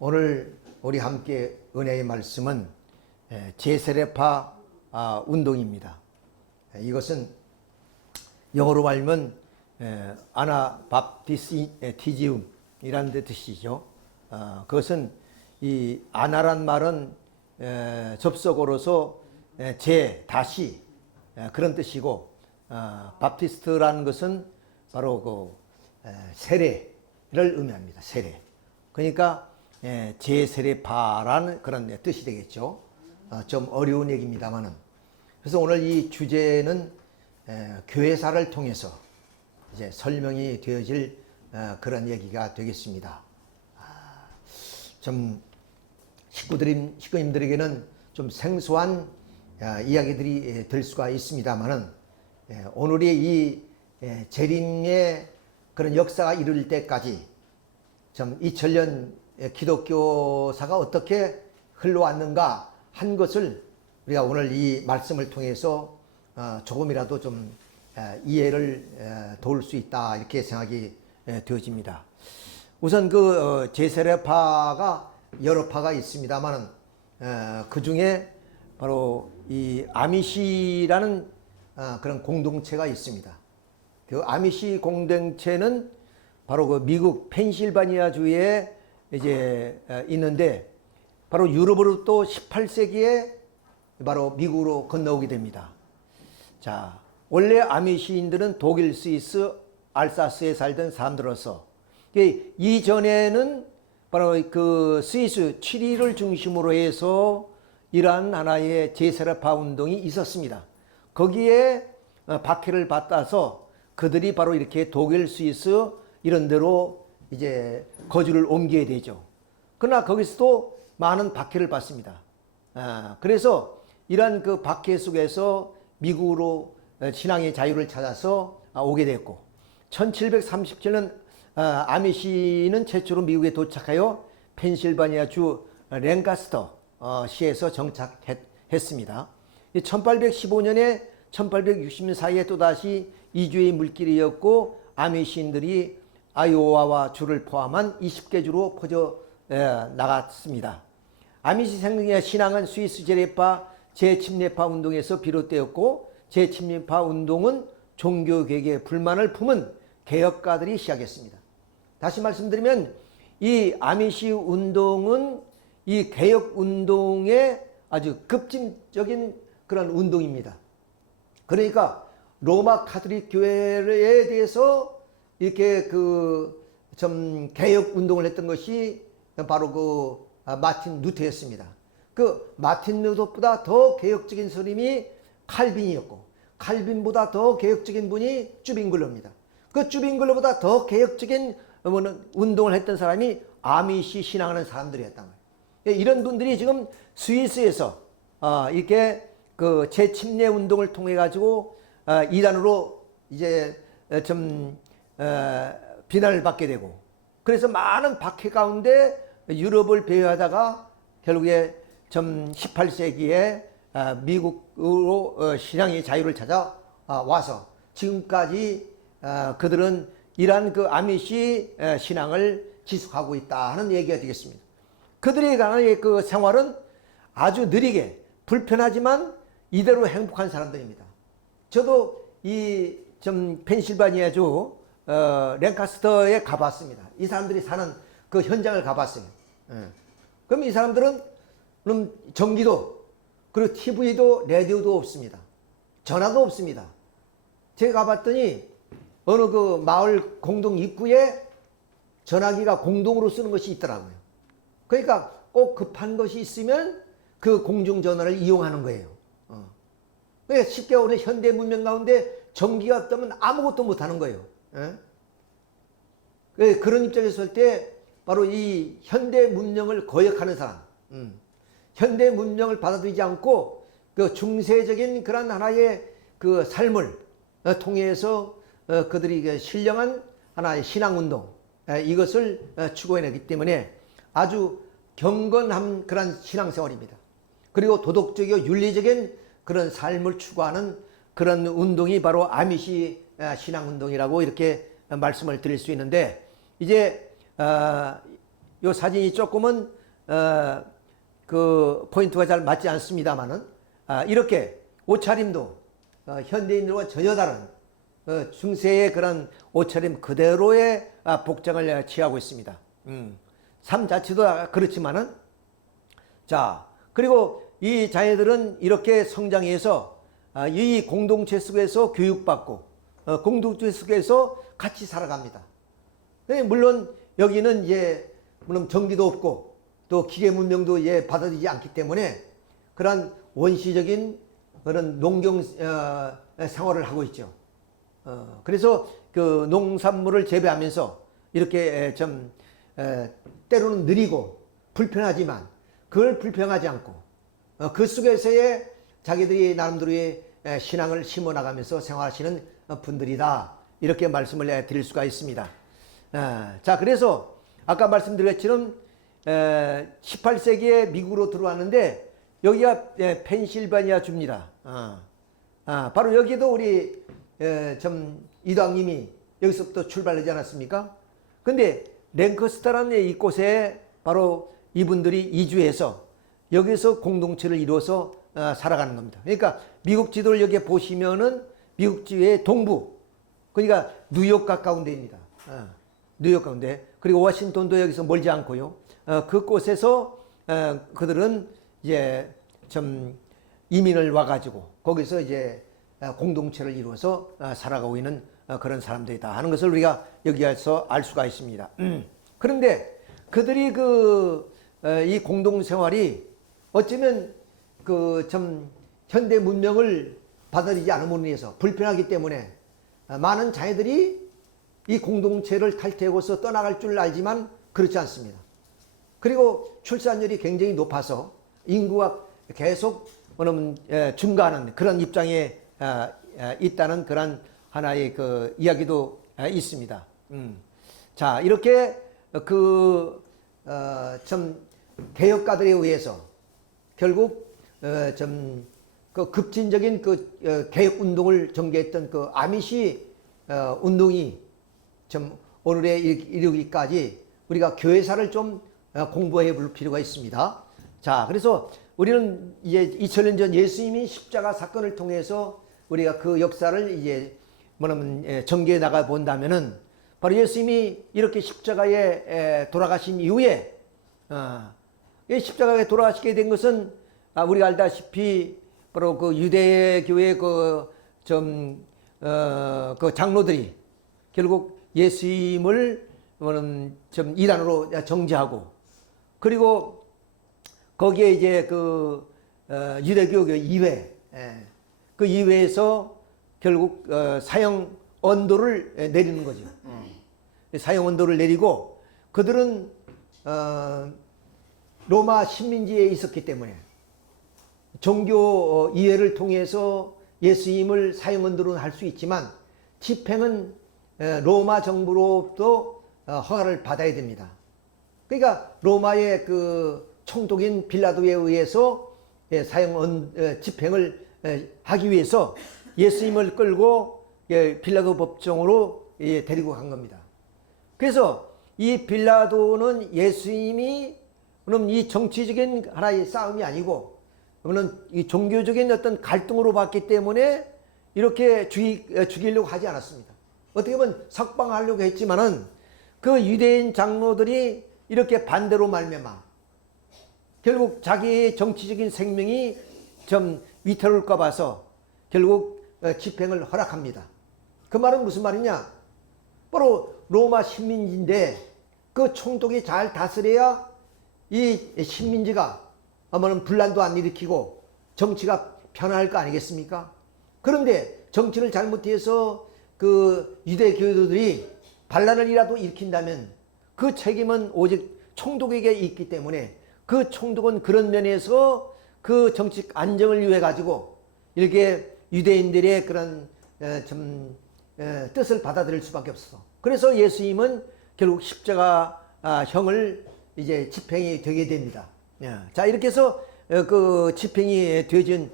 오늘 우리 함께 은혜의 말씀은 제세례파 운동입니다. 이것은 영어로 말하면 아나밥티즘이라는 뜻이죠. 그것은 이 아나란 말은 접속어로서 다시 그런 뜻이고, 밥티스트라는 것은 바로 그 세례를 의미합니다. 세례. 그러니까 제세례파라는 그런 뜻이 되겠죠. 좀 어려운 얘기입니다만은. 그래서 오늘 이 주제는 교회사를 통해서 이제 설명이 되어질 그런 얘기가 되겠습니다. 좀 식구님들에게는 좀 생소한 이야기들이 될 수가 있습니다만은, 오늘의 이 재림의 그런 역사가 이룰 때까지 좀 2000년 기독교사가 어떻게 흘러왔는가 한 것을 우리가 오늘 이 말씀을 통해서 조금이라도 좀 이해를 도울 수 있다, 이렇게 생각이 되어집니다. 우선 그 제세례파가 여러 파가 있습니다만은, 그 중에 바로 이 아미시라는 그런 공동체가 있습니다. 그 아미시 공동체는 바로 그 미국 펜실바니아주에 이제 있는데, 바로 유럽으로 또 18세기에 바로 미국으로 건너오게 됩니다. 자, 원래 아미시인들은 독일, 스위스, 알사스에 살던 사람들로서, 이전에는 바로 그 스위스 취리를 중심으로 해서 이러한 하나의 제세례파 운동이 있었습니다. 거기에 박해를 받아서 그들이 바로 이렇게 독일, 스위스 이런 데로 이제 거주를 옮겨야 되죠. 그러나 거기서도 많은 박해를 받습니다. 그래서 이러한 그 박해 속에서 미국으로 신앙의 자유를 찾아서 오게 됐고, 1737년 아미시는 최초로 미국에 도착하여 펜실바니아 주 랭카스터 시에서 정착했습니다. 1815년에 1860년 사이에 또다시 이주의 물길이었고, 아미시인들이 아이오와와 주를 포함한 20개 주로 퍼져 나갔습니다. 아미시 생명의 신앙은 스위스 제례파 재침례파 운동에서 비롯되었고, 재침례파 운동은 종교개혁에 불만을 품은 개혁가들이 시작했습니다. 다시 말씀드리면 이 아미시 운동은 이 개혁 운동의 아주 급진적인 그런 운동입니다. 그러니까 로마 카톨릭 교회에 대해서 이렇게 그 좀 개혁 운동을 했던 것이 바로 그 마틴 루터였습니다. 그 마틴 루터보다 더 개혁적인 스님이 칼빈이었고, 칼빈보다 더 개혁적인 분이 쭈빙글러입니다. 그 쭈빙글러보다 더 개혁적인 운동을 했던 사람이 아미시 신앙하는 사람들이었단 말이에요. 이런 분들이 지금 스위스에서 이렇게 그 재침례 운동을 통해 가지고 이단으로 이제 좀 비난을 받게 되고, 그래서 많은 박해 가운데 유럽을 배회하다가 결국에 좀 18세기에 미국으로 신앙의 자유를 찾아 와서 지금까지 그들은 이러한 그 아미시 신앙을 지속하고 있다 하는 얘기가 되겠습니다. 그들의 강의 그 생활은 아주 느리게 불편하지만 이대로 행복한 사람들입니다. 저도 이 좀 펜실바니아주 랭카스터에 가봤습니다. 이 사람들이 사는 그 현장을 가봤어요. 그럼 이 사람들은 그럼 전기도, 그리고 TV도 라디오도 없습니다. 전화도 없습니다. 제가 가봤더니 어느 그 마을 공동 입구에 전화기가 공동으로 쓰는 것이 있더라고요. 그러니까 꼭 급한 것이 있으면 그 공중전화를 이용하는 거예요. 그러니까 쉽게 오늘 현대 문명 가운데 전기가 없다면 아무것도 못하는 거예요. 그런 입장에서 볼 때 바로 이 현대 문명을 거역하는 사람, 현대 문명을 받아들이지 않고 그 중세적인 그런 하나의 그 삶을 통해서 그들이 신령한 하나의 신앙운동, 이것을 추구해내기 때문에 아주 경건한 그런 신앙생활입니다. 그리고 도덕적이고 윤리적인 그런 삶을 추구하는 그런 운동이 바로 아미시 신앙운동이라고 이렇게 말씀을 드릴 수 있는데, 이제 이 사진이 조금은 그 포인트가 잘 맞지 않습니다만은 이렇게 옷차림도 현대인들과 전혀 다른 중세의 그런 옷차림 그대로의 복장을 취하고 있습니다. 삶 자체도 그렇지만은 자 그리고 이 자녀들은 이렇게 성장해서 이 공동체 속에서 교육받고 공동체 속에서 같이 살아갑니다. 물론 여기는 물론 전기도 없고 또 기계 문명도 받아들이지 않기 때문에 그런 원시적인 그런 농경 생활을 하고 있죠. 그래서 그 농산물을 재배하면서 이렇게 좀 때로는 느리고 불편하지만 그걸 불평하지 않고 그 속에서의 자기들이 나름대로의 신앙을 심어 나가면서 생활하시는 분들이다. 이렇게 말씀을 드릴 수가 있습니다. 자, 그래서 아까 말씀드렸처럼 18세기에 미국으로 들어왔는데 여기가 펜실바니아 주입니다. 바로 여기도 우리 이도학님이 여기서부터 출발하지 않았습니까? 근데 랭커스터라는 이곳에 바로 이분들이 이주해서 여기서 공동체를 이루어서 살아가는 겁니다. 그러니까 미국 지도를 여기 보시면은 미국 지의 동부, 그러니까 뉴욕 가까운 데입니다. 뉴욕 가운데. 그리고 워싱턴도 여기서 멀지 않고요. 그곳에서 그들은 이제 좀 이민을 와가지고 거기서 이제 공동체를 이루어서 살아가고 있는 그런 사람들이다 하는 것을 우리가 여기에서 알 수가 있습니다. 그런데 그들이 이 공동생활이 어쩌면 좀 현대 문명을 받아들이지 않음으로 인해서 불편하기 때문에 많은 자녀들이 이 공동체를 탈퇴하고서 떠나갈 줄 알지만 그렇지 않습니다. 그리고 출산율이 굉장히 높아서 인구가 계속 증가하는 그런 입장에 있다는 그런 하나의 그 이야기도 있습니다. 자, 이렇게 좀 개혁가들에 의해서 결국 좀 그 급진적인 개혁 운동을 전개했던 그 아미시 운동이 좀 오늘에 이르기까지 우리가 교회사를 좀 공부해 볼 필요가 있습니다. 자, 그래서 우리는 이제 2000년 전 예수님이 십자가 사건을 통해서 우리가 그 역사를 이제 전개해 나가 본다면은 바로 예수님이 이렇게 십자가에 돌아가신 이후에 십자가에 돌아가시게 된 것은 우리가 알다시피 바로 그 유대 교회 그 장로들이 결국 예수님을 좀 이단으로 정죄하고 그리고 거기에 이제 유대교 이회 그 이회에서 결국 사형 언도를 내리는 거죠. 사형 언도를 내리고 그들은 로마 식민지에 있었기 때문에 종교 이해를 통해서 예수님을 사형 언도로는 할 수 있지만 집행은 로마 정부로부터 허가를 받아야 됩니다. 그러니까 로마의 그 총독인 빌라도에 의해서 집행을 하기 위해서 예수님을 끌고 빌라도 법정으로 데리고 간 겁니다. 그래서 이 빌라도는 예수님이 이 정치적인 하나의 싸움이 아니고 이 종교적인 어떤 갈등으로 봤기 때문에 이렇게 죽이려고 하지 않았습니다. 어떻게 보면 석방하려고 했지만은 그 유대인 장로들이 이렇게 반대로 말미암아 결국 자기의 정치적인 생명이 좀 위태로울까 봐서 결국 집행을 허락합니다. 그 말은 무슨 말이냐? 바로 로마 식민지인데 그 총독이 잘 다스려야 이 식민지가 아마는 분란도 안 일으키고 정치가 편할 거 아니겠습니까? 그런데 정치를 잘못해서 그 유대 교도들이 반란을이라도 일으킨다면 그 책임은 오직 총독에게 있기 때문에 그 총독은 그런 면에서 그 정치 안정을 위해 가지고 이렇게 유대인들의 그런 뜻을 받아들일 수밖에 없어. 그래서 예수님은 결국 십자가형을 이제 집행이 되게 됩니다. 자, 이렇게 해서 그 집행이 되어진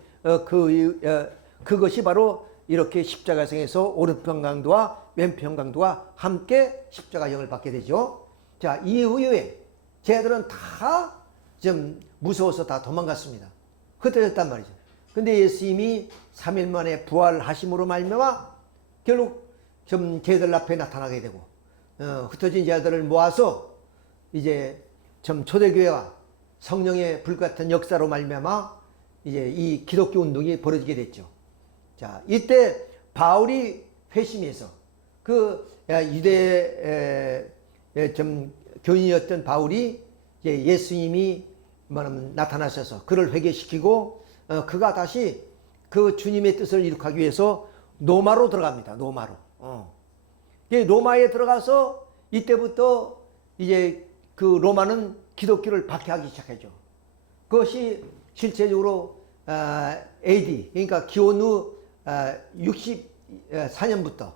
그것이 바로 이렇게 십자가상에서 오른편 강도와 왼편 강도가 함께 십자가형을 받게 되죠. 자, 이후에 쟤들은 다 좀 무서워서 다 도망갔습니다. 흩어졌단 말이죠. 근데 예수님이 3일 만에 부활하심으로 말미암아 결국 좀 쟤들 앞에 나타나게 되고 흩어진 자들을 모아서 이제 좀 초대교회와 성령의 불같은 역사로 말미암아 이제 이 기독교 운동이 벌어지게 됐죠. 자, 이때 바울이 회심해서 그 유대 좀 교인이었던 바울이 예수님이 나타나셔서 그를 회개시키고 그가 다시 그 주님의 뜻을 이룩하기 위해서 로마로 들어갑니다. 로마로. 로마에 들어가서 이때부터 이제 그 로마는 기독교를 박해하기 시작하죠. 그것이 실제적으로 AD, 그러니까 기원 후 64년부터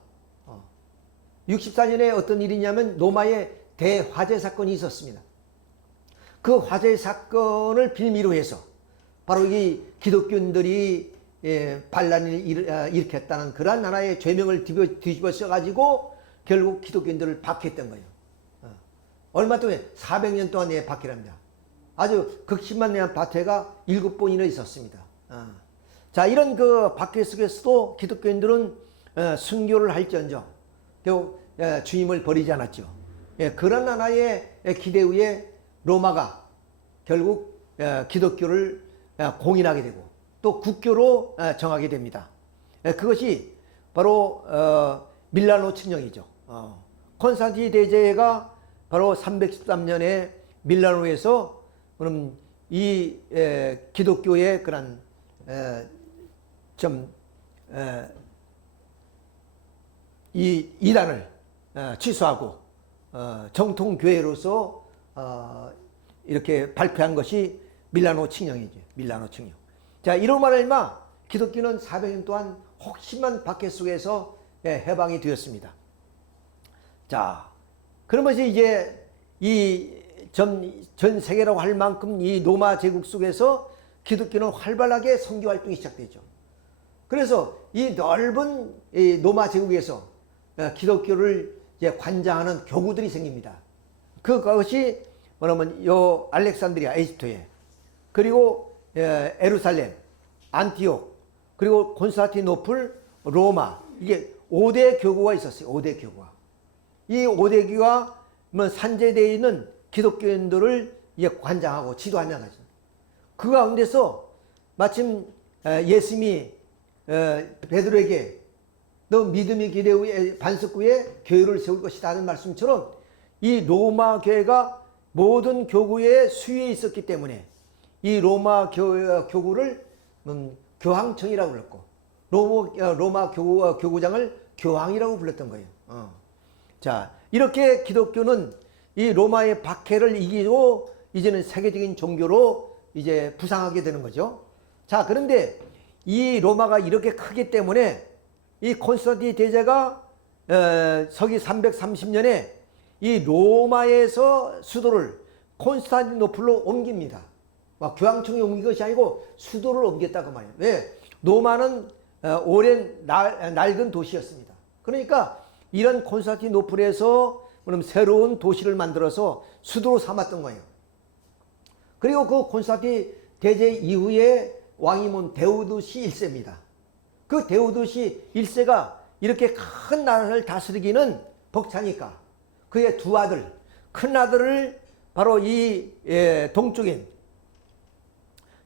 64년에 어떤 일이냐면 로마에 대화재 사건이 있었습니다. 그 화재 사건을 빌미로 해서 바로 이 기독교인들이 반란을 일으켰다는 그러한 하나의 죄명을 뒤집어 써가지고 결국 기독교인들을 박해했던 거예요. 얼마 동안 400년 동안 박해랍니다. 아주 극심한 박해가 7번이나 있었습니다. 자, 이런 그 박해 속에서도 기독교인들은 순교를 할지언정 결국 주님을 버리지 않았죠. 그런 하나의 기대 위에 로마가 결국 기독교를 공인하게 되고 또 국교로 정하게 됩니다. 그것이 바로 밀라노 칙령이죠. 콘스탄틴 대제가 바로 313년에 밀라노에서 그럼 이 기독교의 그런 이 이단을 취소하고 정통교회로서 이렇게 발표한 것이 밀라노 칙령이죠. 밀라노 칙령. 자, 이로 말하면 기독교는 400년 동안 혹심한 박해 속에서 해방이 되었습니다. 자, 그러면서 이제 이 전 세계라고 할 만큼 이 로마 제국 속에서 기독교는 활발하게 선교 활동이 시작되죠. 그래서 이 넓은 이 로마 제국에서 기독교를 이제 관장하는 교구들이 생깁니다. 그것이 뭐냐면 요 알렉산드리아 에집트에, 그리고 예루살렘, 안티옥, 그리고 콘스탄티노플, 로마, 이게 5대 교구가 있었어요. 5대 교구가. 이 5대 교구가 산재되어 있는 기독교인들을 이제 관장하고 지도하며 가죠. 그 가운데서 마침 예수님이 베드로에게 너 믿음의 길에 위에 반석 위에 교회를 세울 것이다 하는 말씀처럼 이 로마 교회가 모든 교구의 수위에 있었기 때문에 이 로마 교구를 교황청이라고 불렀고 로마 교구장을 교황이라고 불렀던 거예요. 자, 이렇게 기독교는 이 로마의 박해를 이기고 이제는 세계적인 종교로 이제 부상하게 되는 거죠. 자, 그런데 이 로마가 이렇게 크기 때문에 이 콘스탄틴 대제가 서기 330년에 이 로마에서 수도를 콘스탄티노플로 옮깁니다. 막 교황청에 옮긴 것이 아니고 수도를 옮겼다고 말이에요. 왜? 로마는 오랜 낡은 도시였습니다. 그러니까 이런 콘스탄티노플에서 그럼 새로운 도시를 만들어서 수도로 삼았던 거예요. 그리고 그 콘스탄틴 대제 이후에 왕이 몬 데오도시 1세입니다. 그 데오도시 1세가 이렇게 큰 나라를 다스리기는 벅차니까 그의 두 아들, 큰 아들을 바로 이 동쪽인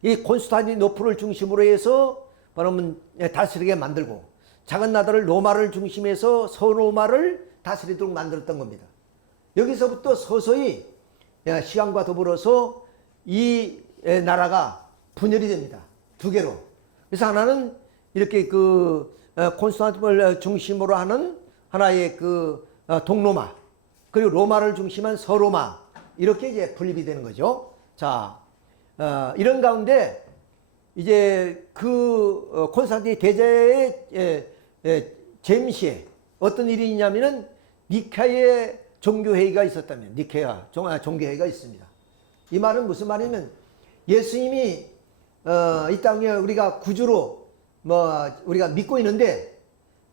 이 콘스탄티노플을 중심으로 해서 바로 다스리게 만들고, 작은 나라를 로마를 중심해서 서로마를 다스리도록 만들었던 겁니다. 여기서부터 서서히 시간과 더불어서 이 나라가 분열이 됩니다. 두 개로. 그래서 하나는 이렇게 그 콘스탄티노플을 중심으로 하는 하나의 그 동로마, 그리고 로마를 중심한 서로마, 이렇게 이제 분립이 되는 거죠. 자, 이런 가운데 이제 그 콘스탄틴 대제의 잼시에 어떤 일이 있냐면은 니케아의 종교회의가 있었다면, 니케아 종교회의가 있습니다. 이 말은 무슨 말이냐면 예수님이 이 땅에 우리가 구주로 우리가 믿고 있는데,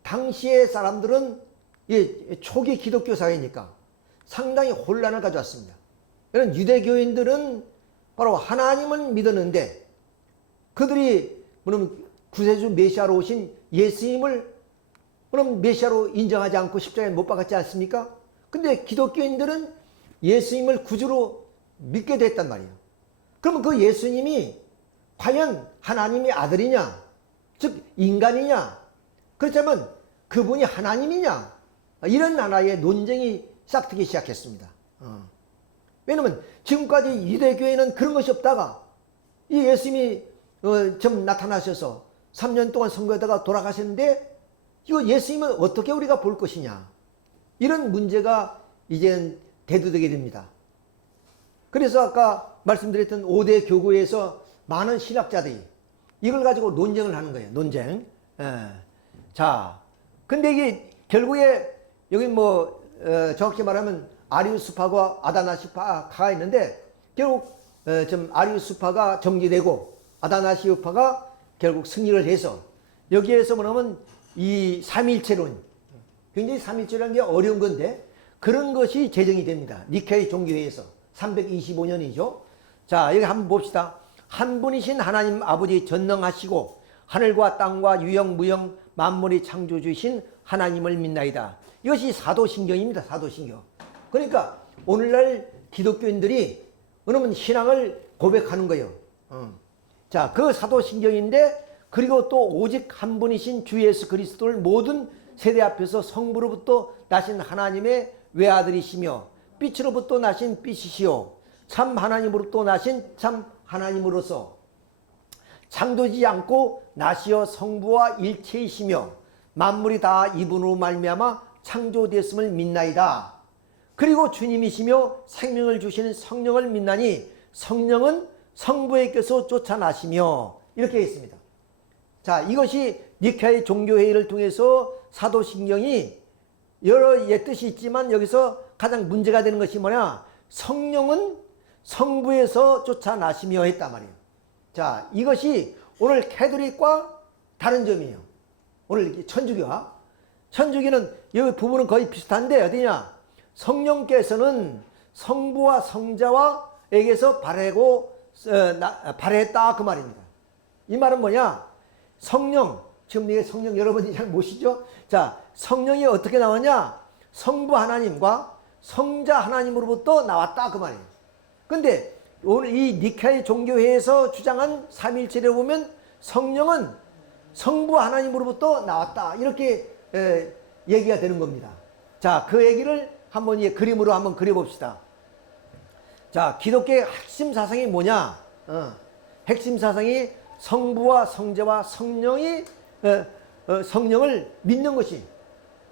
당시의 사람들은 이 초기 기독교 사회니까 상당히 혼란을 가져왔습니다. 이런 유대교인들은 바로 하나님은 믿었는데 그들이 그럼 구세주 메시아로 오신 예수님을 그럼 메시아로 인정하지 않고 십자가에 못 박았지 않습니까? 근데 기독교인들은 예수님을 구주로 믿게 됐단 말이에요. 그러면 그 예수님이 과연 하나님의 아들이냐, 즉 인간이냐, 그렇다면 그분이 하나님이냐, 이런 하나의 논쟁이 시작되기 시작했습니다. 왜냐면 지금까지 유대교회는 그런 것이 없다가 이 예수님이 좀 나타나셔서 3년 동안 선거에다가 돌아가셨는데 이거 예수님은 어떻게 우리가 볼 것이냐, 이런 문제가 이제는 대두되게 됩니다. 그래서 아까 말씀드렸던 5대 교구에서 많은 신학자들이 이걸 가지고 논쟁을 하는 거예요. 논쟁. 자, 근데 이게 결국에 여기 뭐 정확히 말하면 아리우스파와 아다나시파가 있는데 결국 좀 아리우스파가 정리되고 아다나시파가 결국 승리를 해서 여기에서 뭐냐면 이 삼일체론, 굉장히 삼일체라는 게 어려운 건데 그런 것이 제정이 됩니다. 니케이 종교회에서 325년이죠. 자, 여기 한번 봅시다. 한 분이신 하나님 아버지 전능하시고 하늘과 땅과 유영 무영 만물이 창조주신 하나님을 믿나이다. 이것이 사도신경입니다. 사도신경. 그러니까 오늘날 기독교인들이 그러면 신앙을 고백하는 거예요. 자, 그 사도신경인데 그리고 또 오직 한 분이신 주 예수 그리스도를 모든 세대 앞에서 성부로부터 나신 하나님의 외아들이시며 빛으로부터 나신 빛이시요 참 하나님으로부터 나신 참 하나님으로서 창조지 않고 나시어 성부와 일체이시며 만물이 다 이분으로 말미암아 창조되었음을 믿나이다. 그리고 주님이시며 생명을 주시는 성령을 믿나니 성령은 성부에게서 쫓아나시며 이렇게 했습니다. 자, 이것이 니케이 종교회의를 통해서 사도신경이 여러 뜻이 있지만 여기서 가장 문제가 되는 것이 뭐냐, 성령은 성부에서 쫓아나시며 했단 말이에요. 자, 이것이 오늘 캐톨릭과 다른 점이에요. 오늘 천주교와 천주교는 여기 부분은 거의 비슷한데 어디냐, 성령께서는 성부와 성자와 에게서 발해했다 그 말입니다. 이 말은 뭐냐, 성령, 지금 이게 성령 여러분이 잘 모시죠? 자, 성령이 어떻게 나왔냐, 성부 하나님과 성자 하나님으로부터 나왔다 그 말이에요. 근데 오늘 이 니케이 종교회에서 주장한 삼일체를 보면 성령은 성부 하나님으로부터 나왔다 이렇게 얘기가 되는 겁니다. 자, 그 얘기를 한번 그림으로 한번 그려봅시다. 자, 기독교의 핵심 사상이 뭐냐? 핵심 사상이 성부와 성자와 성령이 성령을 믿는 것이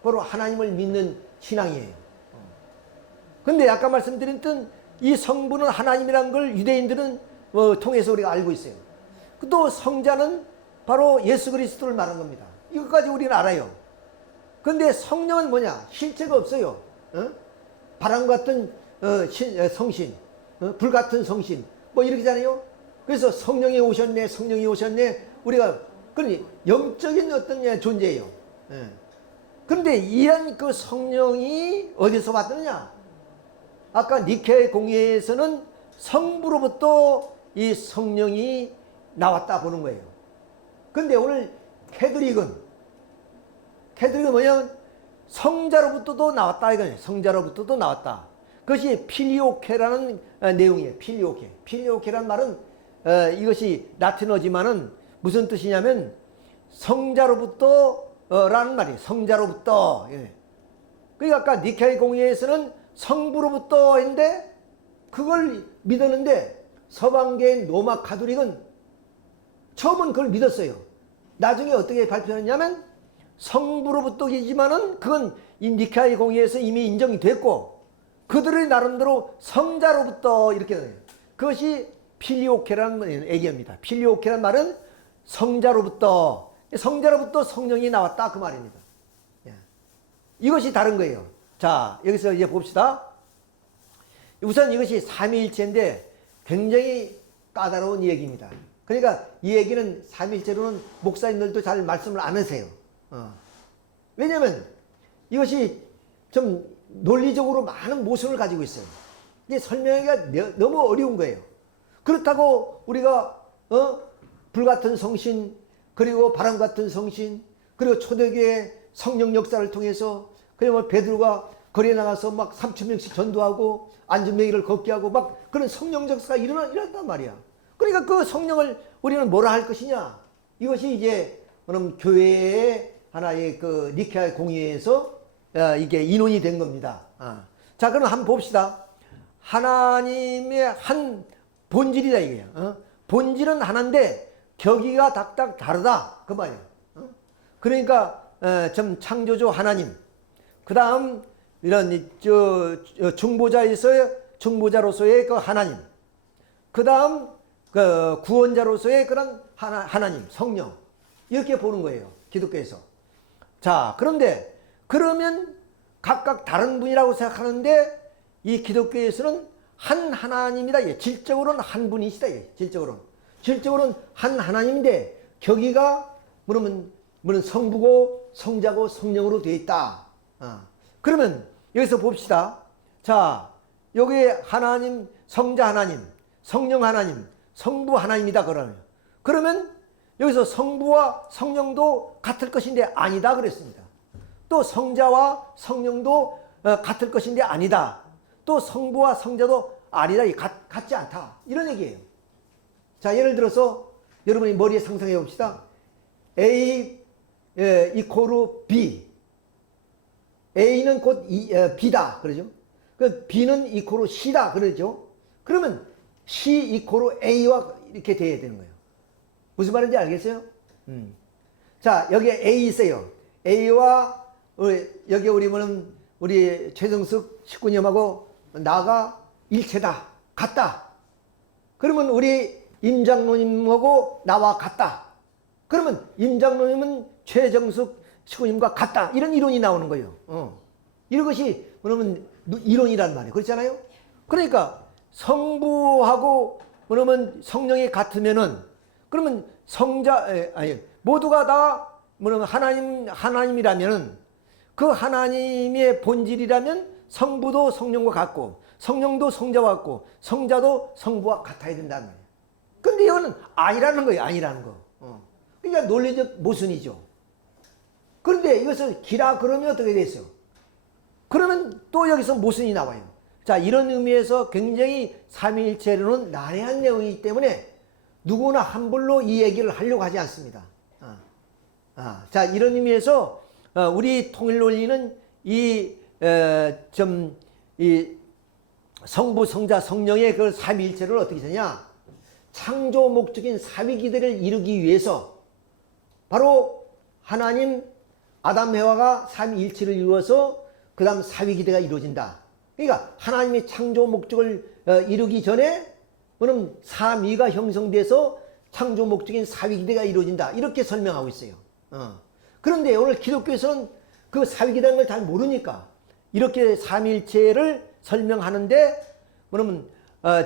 바로 하나님을 믿는 신앙이에요. 근데 아까 말씀드렸던 이 성부는 하나님이라는 걸 유대인들은 통해서 우리가 알고 있어요. 또 성자는 바로 예수 그리스도를 말한 겁니다. 이것까지 우리는 알아요. 근데 성령은 뭐냐? 실체가 없어요. 바람 같은 성신, 불 같은 성신, 뭐 이렇게잖아요. 그래서 성령이 오셨네, 성령이 오셨네. 우리가 그러니 영적인 어떤 존재예요. 그런데 이런 그 성령이 어디서 왔느냐? 아까 니케 공예에서는 성부로부터 이 성령이 나왔다 보는 거예요. 근데 오늘 캐톨릭은 뭐냐면 성자로부터도 나왔다 이거예요. 성자로부터도 나왔다. 그것이 필리오케라는 내용이에요. 필리오케. 필리오케라는 말은 이것이 라틴어지만은 무슨 뜻이냐면 성자로부터 라는 말이에요. 성자로부터. 그러니까 아까 니케 공예에서는 성부로부터 했는데 그걸 믿었는데 서방계인 로마 가톨릭은 처음은 그걸 믿었어요. 나중에 어떻게 발표했냐면 성부로부터이지만은 그건 이 니케이 공예에서 이미 인정이 됐고 그들의 나름대로 성자로부터 이렇게 돼요. 그것이 필리오케라는 얘기입니다. 필리오케라는 말은 성자로부터 성령이 나왔다 그 말입니다. 이것이 다른 거예요. 자, 여기서 이제 봅시다. 우선 이것이 삼위일체인데 굉장히 까다로운 얘기입니다. 그러니까 이 얘기는 삼위일체로는 목사님들도 잘 말씀을 안 하세요. 왜냐하면 이것이 좀 논리적으로 많은 모순을 가지고 있어요. 이게 설명하기가 너무 어려운 거예요. 그렇다고 우리가 불같은 성신, 그리고 바람 같은 성신, 그리고 초대교회 성령 역사를 통해서 그리고 베드로가 거리에 나가서 막 3,000명씩 전도하고 안전명의를 걷게 하고 막 그런 성령 역사가 일어난단 말이야. 그러니까 그 성령을 우리는 뭐라 할 것이냐? 이것이 이제 그럼 교회의 하나의 그 니케아 공의회에서 이게 인원이 된 겁니다. 자, 그럼 한번 봅시다. 하나님의 한 본질이다 이게요. 본질은 하나인데 격이가 각각 다르다 그 말이에요. 그러니까 좀 창조주 하나님, 그 다음 이런 중보자로서의 그 하나님, 그 다음 그 구원자로서의 그런 하나님, 성령, 이렇게 보는 거예요, 기독교에서. 자, 그런데 그러면 각각 다른 분이라고 생각하는데 이 기독교에서는 한 하나님이다. 질적으로는 한 분이시다. 질적으로는 한 하나님인데 격이가 물론 성부고 성자고 성령으로 되어 있다. 그러면 여기서 봅시다. 자, 여기에 하나님, 성자 하나님, 성령 하나님, 성부 하나님이다. 그러면 여기서 성부와 성령도 같을 것인데 아니다 그랬습니다. 또 성자와 성령도 같을 것인데 아니다. 또 성부와 성자도 아니다. 같지 않다. 이런 얘기예요. 자, 예를 들어서 여러분이 머리에 상상해 봅시다. A 이코르 B. A는 곧 B다. 그러죠? 그 B는 이코르 C다. 그러죠? 그러면 C 이코르 A와 이렇게 돼야 되는 거예요. 무슨 말인지 알겠어요? 자, 여기에 A 있어요. A와 여기 우리 최정숙 식구님하고 나가 일체다. 같다. 그러면 우리 임장로님하고 나와 같다. 그러면 임장로님은 최정숙 식구님과 같다. 이런 이론이 나오는 거예요. 이런 것이 그러면 이론이란 말이에요. 그렇잖아요? 그러니까 성부하고 그러면 성령이 같으면은 그러면 모두가 다 하나님이라면은 그 하나님의 본질이라면 성부도 성령과 같고 성령도 성자와 같고 성자도 성부와 같아야 된다는 거예요. 근데 이거는 아니라는 거예요. 아니라는 거. 그러니까 논리적 모순이죠. 그런데 이것을 기라 그러면 어떻게 됐어요? 그러면 또 여기서 모순이 나와요. 자, 이런 의미에서 굉장히 삼위일체론은 난해한 내용이기 때문에 누구나 함부로 이 얘기를 하려고 하지 않습니다. 자, 이런 의미에서 우리 통일 논리는 이 성부, 성자, 성령의 그 삼위일체를 어떻게 되냐? 창조 목적인 사위기대를 이루기 위해서 바로 하나님, 아담, 해와가 삼위일체를 이루어서 그 다음 사위기대가 이루어진다. 그러니까 하나님의 창조 목적을 이루기 전에 그럼 삼위가 형성돼서 창조 목적인 사위기대가 이루어진다. 이렇게 설명하고 있어요. 그런데 오늘 기독교에서는 그 사위기대라는 걸 잘 모르니까 이렇게 삼위일체를 설명하는데 그러면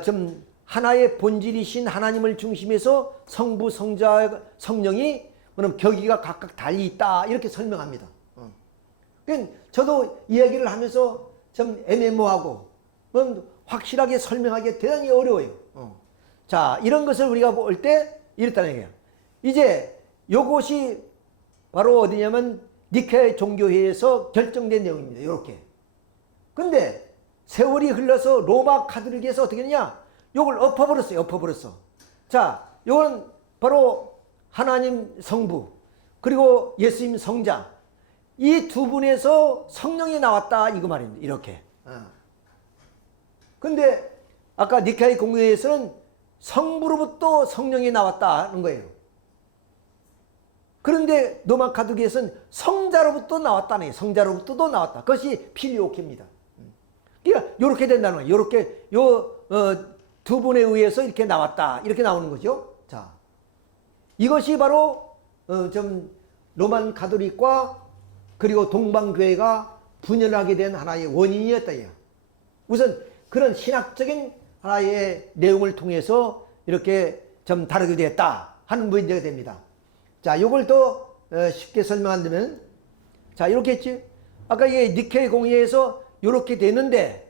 좀 하나의 본질이신 하나님을 중심해서 성부, 성자, 성령이 그럼 격이가 각각 달리 있다. 이렇게 설명합니다. 그러니까 저도 이야기를 하면서 좀 애매모호하고 확실하게 설명하기 대단히 어려워요. 자, 이런 것을 우리가 볼 때 이렇다는 얘기예요. 이제 요것이 바로 어디냐면 니케아 종교회에서 결정된 내용입니다. 이렇게. 근데 세월이 흘러서 로마 카톨릭에서 어떻게 했냐? 요걸 엎어버렸어요. 자, 요건 바로 하나님 성부 그리고 예수님 성자 이 두 분에서 성령이 나왔다 이거 말입니다. 이렇게. 근데 아까 니케아 공회에서는 성부로부터 성령이 나왔다는 거예요. 그런데 로마 카톨릭에서는 성자로부터 나왔다는 거예요. 성자로부터도 나왔다. 그것이 필요케입니다. 그러니까 이렇게 된다는 거예요. 이렇게 두 분에 의해서 이렇게 나왔다. 이렇게 나오는 거죠. 자, 이것이 바로 좀 로만 가톨릭과 그리고 동방교회가 분열하게 된 하나의 원인이었다. 우선 그런 신학적인 하나의 내용을 통해서 이렇게 좀 다르게 되었다 하는 문제가 됩니다. 자, 이걸 더 쉽게 설명한다면, 자, 이렇게 했지. 아까 이게 니케아 공의회에서 이렇게 되는데,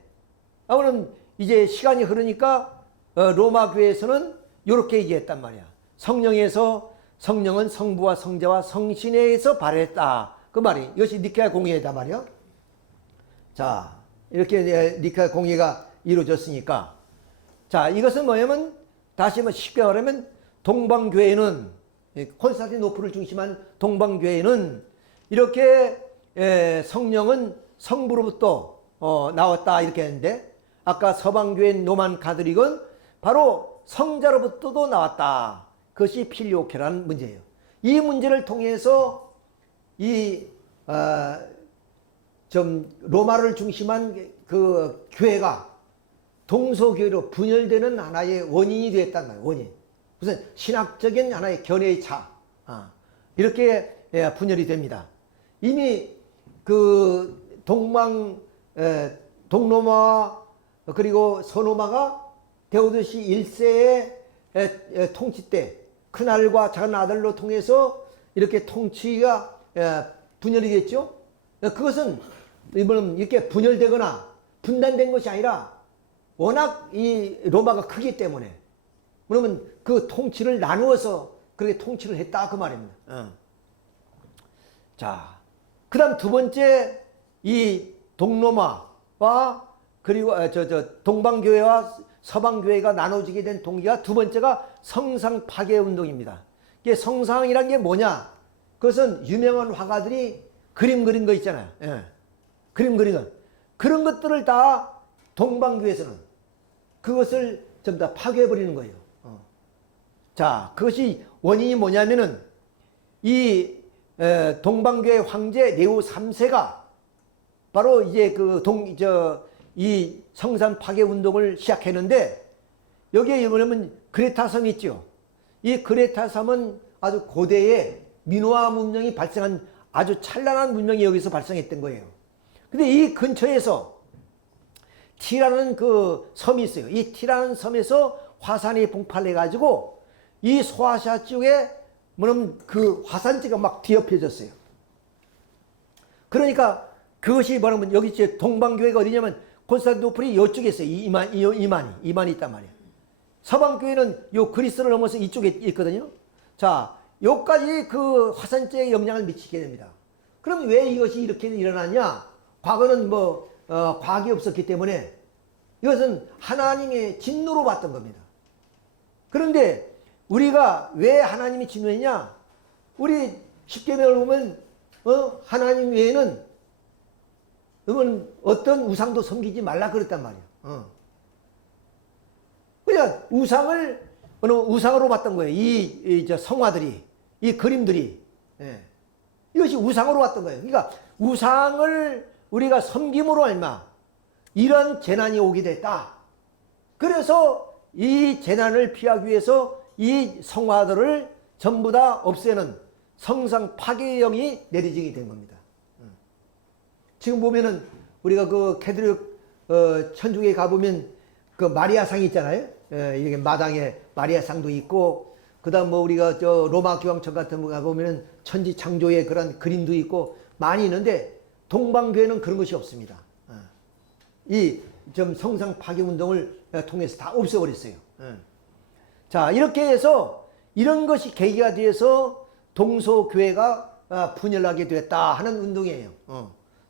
그럼 이제 시간이 흐르니까 로마 교회에서는 이렇게 얘기했단 말이야. 성령은 성부와 성자와 성신에서 발했다. 그 말이 이것이 니케아 공의회다 말이야. 자, 이렇게 니케아 공의회가 이루어졌으니까, 자, 이것은 뭐냐면 다시 한번 쉽게 말하면 동방교회는, 콘스탄티노플을 중심한 동방교회는 이렇게 성령은 성부로부터 나왔다 이렇게 했는데, 아까 서방교회인 로만 가톨릭은 바로 성자로부터도 나왔다. 그것이 필요케라는 문제예요. 이 문제를 통해서 좀 로마를 중심한 그 교회가 동서교회로 분열되는 하나의 원인이 되었단 말이에요. 원인. 무슨 신학적인 하나의 견해의 차. 이렇게 분열이 됩니다. 이미 그 동로마 그리고 서로마가 데오도시 1세의 통치 때 큰아들과 작은 아들로 통해서 이렇게 통치가 분열이 됐죠. 그것은 이렇게 분열되거나 분단된 것이 아니라 워낙 이 로마가 크기 때문에, 그러면 그 통치를 나누어서 그렇게 통치를 했다 그 말입니다. 자, 그 다음 두 번째, 이 동로마와 그리고 동방교회와 서방교회가 나눠지게 된 동기가 두 번째가 성상 파괴 운동입니다. 이게 성상이란 게 뭐냐? 그것은 유명한 화가들이 그림 그린 거 있잖아요. 그림 그린 거. 그런 것들을 다 동방교회에서는 그것을 전부 다 파괴해버리는 거예요. 자, 그것이 원인이 뭐냐면은 이 동방교회 황제 네오 3세가 바로 이제 이 성산 파괴 운동을 시작했는데, 여기에 뭐냐면 그레타섬이 있죠. 이 그레타섬은 아주 고대의 미노아 문명이 발생한 아주 찬란한 문명이 여기서 발생했던 거예요. 근데 이 근처에서 티라는 그 섬이 있어요. 이 티라는 섬에서 화산이 폭발해 가지고 이 소아시아 쪽에 뭐냐면 그 화산지가 막 뒤엎여졌어요. 그러니까 그것이 뭐냐면 여기 이제 동방교회가 어디냐면 콘스탄티노플이 이쪽에 있어요. 이만이 있단 말이에요. 서방교회는 요 그리스를 넘어서 이쪽에 있거든요. 자, 여기까지 그 화산재에 영향을 미치게 됩니다. 그럼 왜 이것이 이렇게 일어났냐? 과거는 과학이 없었기 때문에 이것은 하나님의 진노로 봤던 겁니다. 그런데 우리가 왜 하나님이 진노했냐? 우리 십계명을 보면 하나님 외에는 어떤 우상도 섬기지 말라 그랬단 말이에요. 그냥 우상으로 봤던 거예요. 이 성화들이, 이 그림들이. 이것이 우상으로 봤던 거예요. 그러니까 우상을 우리가 섬김으로 알마 이런 재난이 오게 됐다. 그래서 이 재난을 피하기 위해서 이 성화들을 전부 다 없애는 성상 파괴령이 내려지게 된 겁니다. 지금 보면은 우리가 그 캐톨릭 천주교에 가보면 그 마리아상이 있잖아요. 이렇게 마당에 마리아상도 있고, 그다음 우리가 로마 교황청 같은 거 가보면은 천지 창조의 그런 그림도 있고 많이 있는데, 동방교회는 그런 것이 없습니다. 이 좀 성상 파괴 운동을 통해서 다 없애버렸어요. 자, 이렇게 해서 이런 것이 계기가 돼서 동서교회가 분열하게 됐다 하는 운동이에요.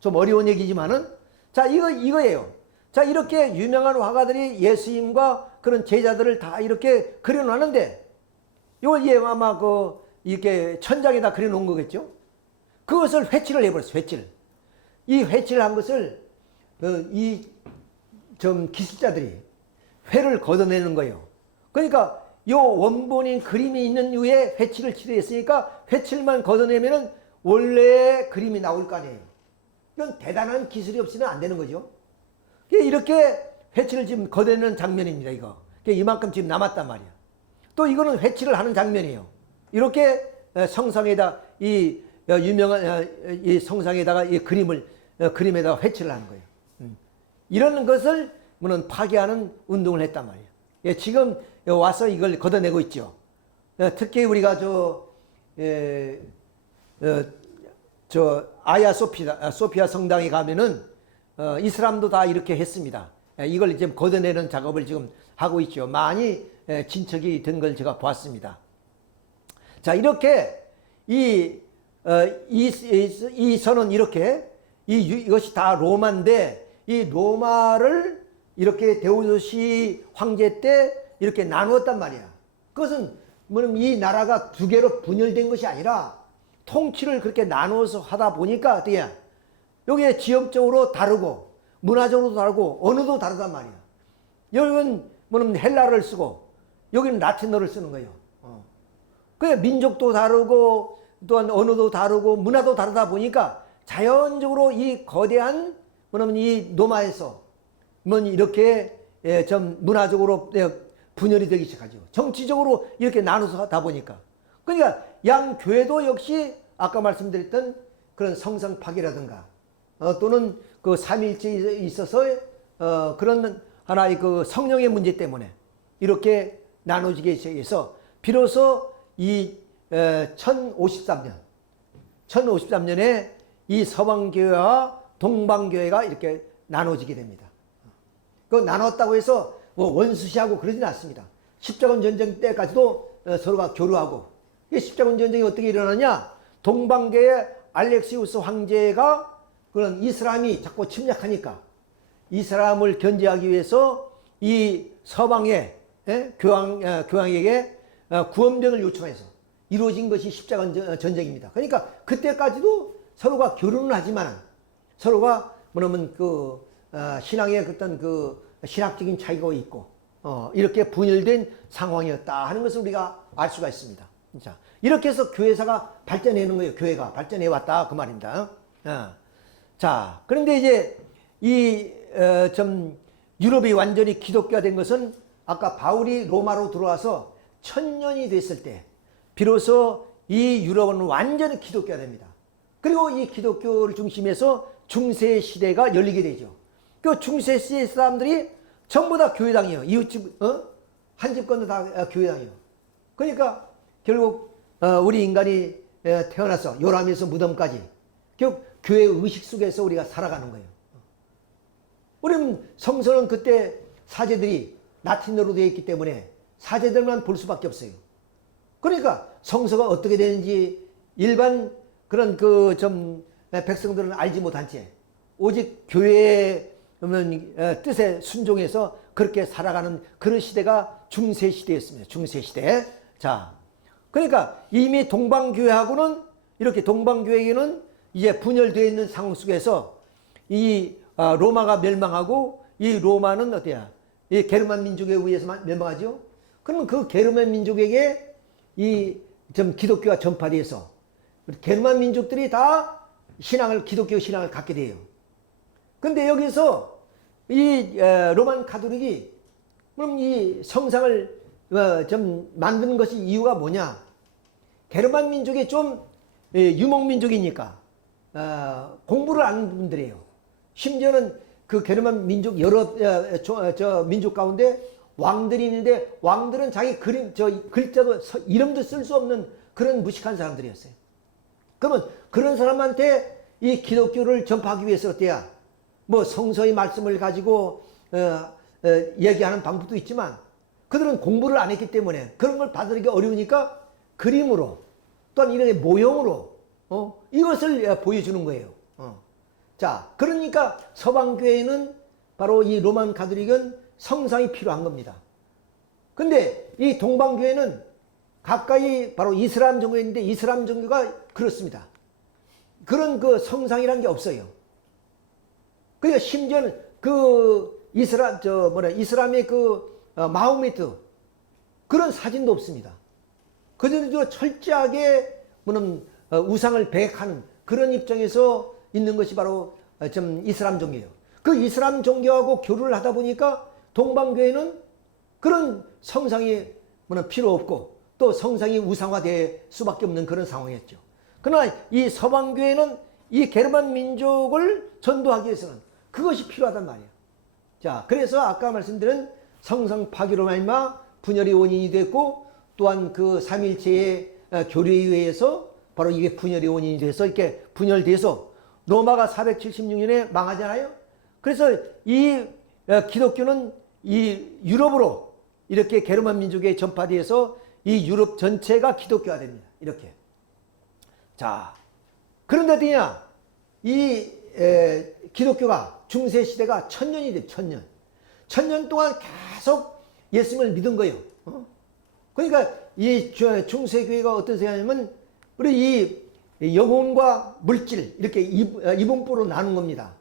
좀 어려운 얘기지만은, 자, 이거예요. 자, 이렇게 유명한 화가들이 예수님과 그런 제자들을 다 이렇게 그려놨는데, 이걸 아마 이렇게 천장에다 그려놓은 거겠죠? 그것을 회치를 해버렸어요, 회치를. 이 회치를 한 것을, 기술자들이 회를 걷어내는 거예요. 그러니까, 요 원본인 그림이 있는 위에 회치를 칠했으니까, 회칠만 걷어내면은 원래 그림이 나올 거 아니에요. 이건 대단한 기술이 없이는 안 되는 거죠. 이렇게 회치를 지금 걷어내는 장면입니다, 이거. 이만큼 지금 남았단 말이야. 또 이거는 회치를 하는 장면이에요. 이렇게 성상에다 유명한 이 성상에다가 이 그림에다가 회치를 하는 거예요. 이런 것을 물론 파괴하는 운동을 했단 말이에요. 지금 와서 이걸 걷어내고 있죠. 특히 우리가 아야 소피아 성당에 가면은 이슬람도 다 이렇게 했습니다. 이걸 지금 걷어내는 작업을 지금 하고 있죠. 많이 진척이 된 걸 제가 보았습니다. 자, 이렇게 이 선은 이렇게 이것이 다 로마인데 이 로마를 이렇게 데오도시 황제 때 이렇게 나누었단 말이야. 그것은 뭐냐면 이 나라가 두 개로 분열된 것이 아니라 통치를 그렇게 나누어서 하다 보니까 어때요? 여기에 지역적으로 다르고 문화적으로도 다르고 언어도 다르단 말이야. 여기는 뭐냐면 헬라어를 쓰고 여기는 라틴어를 쓰는 거예요. 그 민족도 다르고 또한 언어도 다르고 문화도 다르다 보니까 자연적으로 이 거대한 뭐냐면 이 로마에서 뭐 이렇게 좀 문화적으로 분열이 되기 시작하죠. 정치적으로 이렇게 나눠서 하다 보니까. 그러니까 양 교회도 역시 아까 말씀드렸던 그런 성상 파괴라든가 또는 그 삼일체에 있어서 그런 하나의 그 성령의 문제 때문에 이렇게 나눠지게 해서 비로소 이 1053년에 이 서방교회와 동방교회가 이렇게 나눠지게 됩니다. 그 나눴다고 해서 뭐 원수시하고 그러지는 않습니다. 십자군 전쟁 때까지도 서로가 교류하고, 이 십자군 전쟁이 어떻게 일어나냐? 동방계의 알렉시우스 황제가 그런 이슬람이 자꾸 침략하니까 이슬람을 견제하기 위해서 이 서방의 교황에게 구원병을 요청해서 이루어진 것이 십자군 전쟁입니다. 그러니까 그때까지도 서로가 교류는 하지만 서로가 뭐냐면 그 신앙의 어떤 그 신학적인 차이가 있고 이렇게 분열된 상황이었다 하는 것을 우리가 알 수가 있습니다. 자, 이렇게 해서 교회사가 발전해는 거예요. 교회가 발전해 왔다 그 말입니다. 자, 그런데 이제 이 좀 유럽이 완전히 기독교가 된 것은 아까 바울이 로마로 들어와서 1000년이 됐을 때 비로소 이 유럽은 완전히 기독교가 됩니다. 그리고 이 기독교를 중심해서 중세 시대가 열리게 되죠. 그 중세 시대 사람들이 전부 다 교회당이에요. 이웃집 한 집 건너 다 교회당이에요. 그러니까 결국 우리 인간이 태어나서 요람에서 무덤까지 결국 교회 의식 속에서 우리가 살아가는 거예요. 우리는 성서는 그때 사제들이 라틴어로 되어 있기 때문에 사제들만 볼 수밖에 없어요. 그러니까 성서가 어떻게 되는지 일반 그런 그 좀 백성들은 알지 못한 채 오직 교회의 뜻에 순종해서 그렇게 살아가는 그런 시대가 중세 시대였습니다. 중세 시대. 자, 그러니까 이미 동방교회하고는 이렇게 동방교회는 이제 분열되어 있는 상황 속에서 이 로마가 멸망하고 이 로마는 어때야? 이 게르만 민족에 의해서만 멸망하죠. 그러면 그 게르만 민족에게 이 좀 기독교가 전파돼서 게르만 민족들이 다 기독교 신앙을 갖게 돼요. 근데 여기서 이 로만 가톨릭이 그럼 이 성상을 좀 만드는 것이 이유가 뭐냐? 게르만 민족이 좀 유목 민족이니까 공부를 아는 분들이에요. 심지어는 그 게르만 민족 여러 민족 가운데 왕들이 있는데 왕들은 자기 글자도 이름도 쓸 수 없는 그런 무식한 사람들이었어요. 그러면 그런 사람한테 이 기독교를 전파하기 위해서 어때야? 뭐 성서의 말씀을 가지고 얘기하는 방법도 있지만 그들은 공부를 안 했기 때문에 그런 걸 받아들이기 어려우니까 그림으로 또한 이런 모형으로 이것을 보여주는 거예요. 자, 그러니까 서방교회는 바로 이 로만 가톨릭은 성상이 필요한 겁니다. 근데 이 동방교회는 가까이 바로 이슬람 종교인데 이슬람 종교가 그렇습니다. 그런 그 성상이란 게 없어요. 그러니까 심지어는 그 이슬람의 그 마호메트 그런 사진도 없습니다. 그들도 철저하게 우상을 배격하는 그런 입장에서 있는 것이 바로 좀 이슬람 종교예요. 그 이슬람 종교하고 교류를 하다 보니까 동방교회는 그런 성상이 필요 없고 또 성상이 우상화될 수밖에 없는 그런 상황이었죠. 그러나 이 서방교회는 이 게르만 민족을 전도하기 위해서는 그것이 필요하단 말이에요. 자, 그래서 아까 말씀드린 성상 파괴로 말미암아 분열의 원인이 됐고 또한 그 삼일체의 교류에 의해서 바로 이게 분열의 원인이 돼서 이렇게 분열돼서 로마가 476년에 망하잖아요. 그래서 이 기독교는 이 유럽으로 이렇게 게르만 민족에 전파되어서 이 유럽 전체가 기독교가 됩니다. 이렇게. 자, 그런데 어떠냐? 이 기독교가 중세 시대가 1000년이 돼요. 1000년. 1000년 동안 계속 예수님을 믿은 거예요. 그러니까 이 중세교회가 어떤 생각이냐면 우리 이 영혼과 물질 이렇게 이분포로 나눈 겁니다.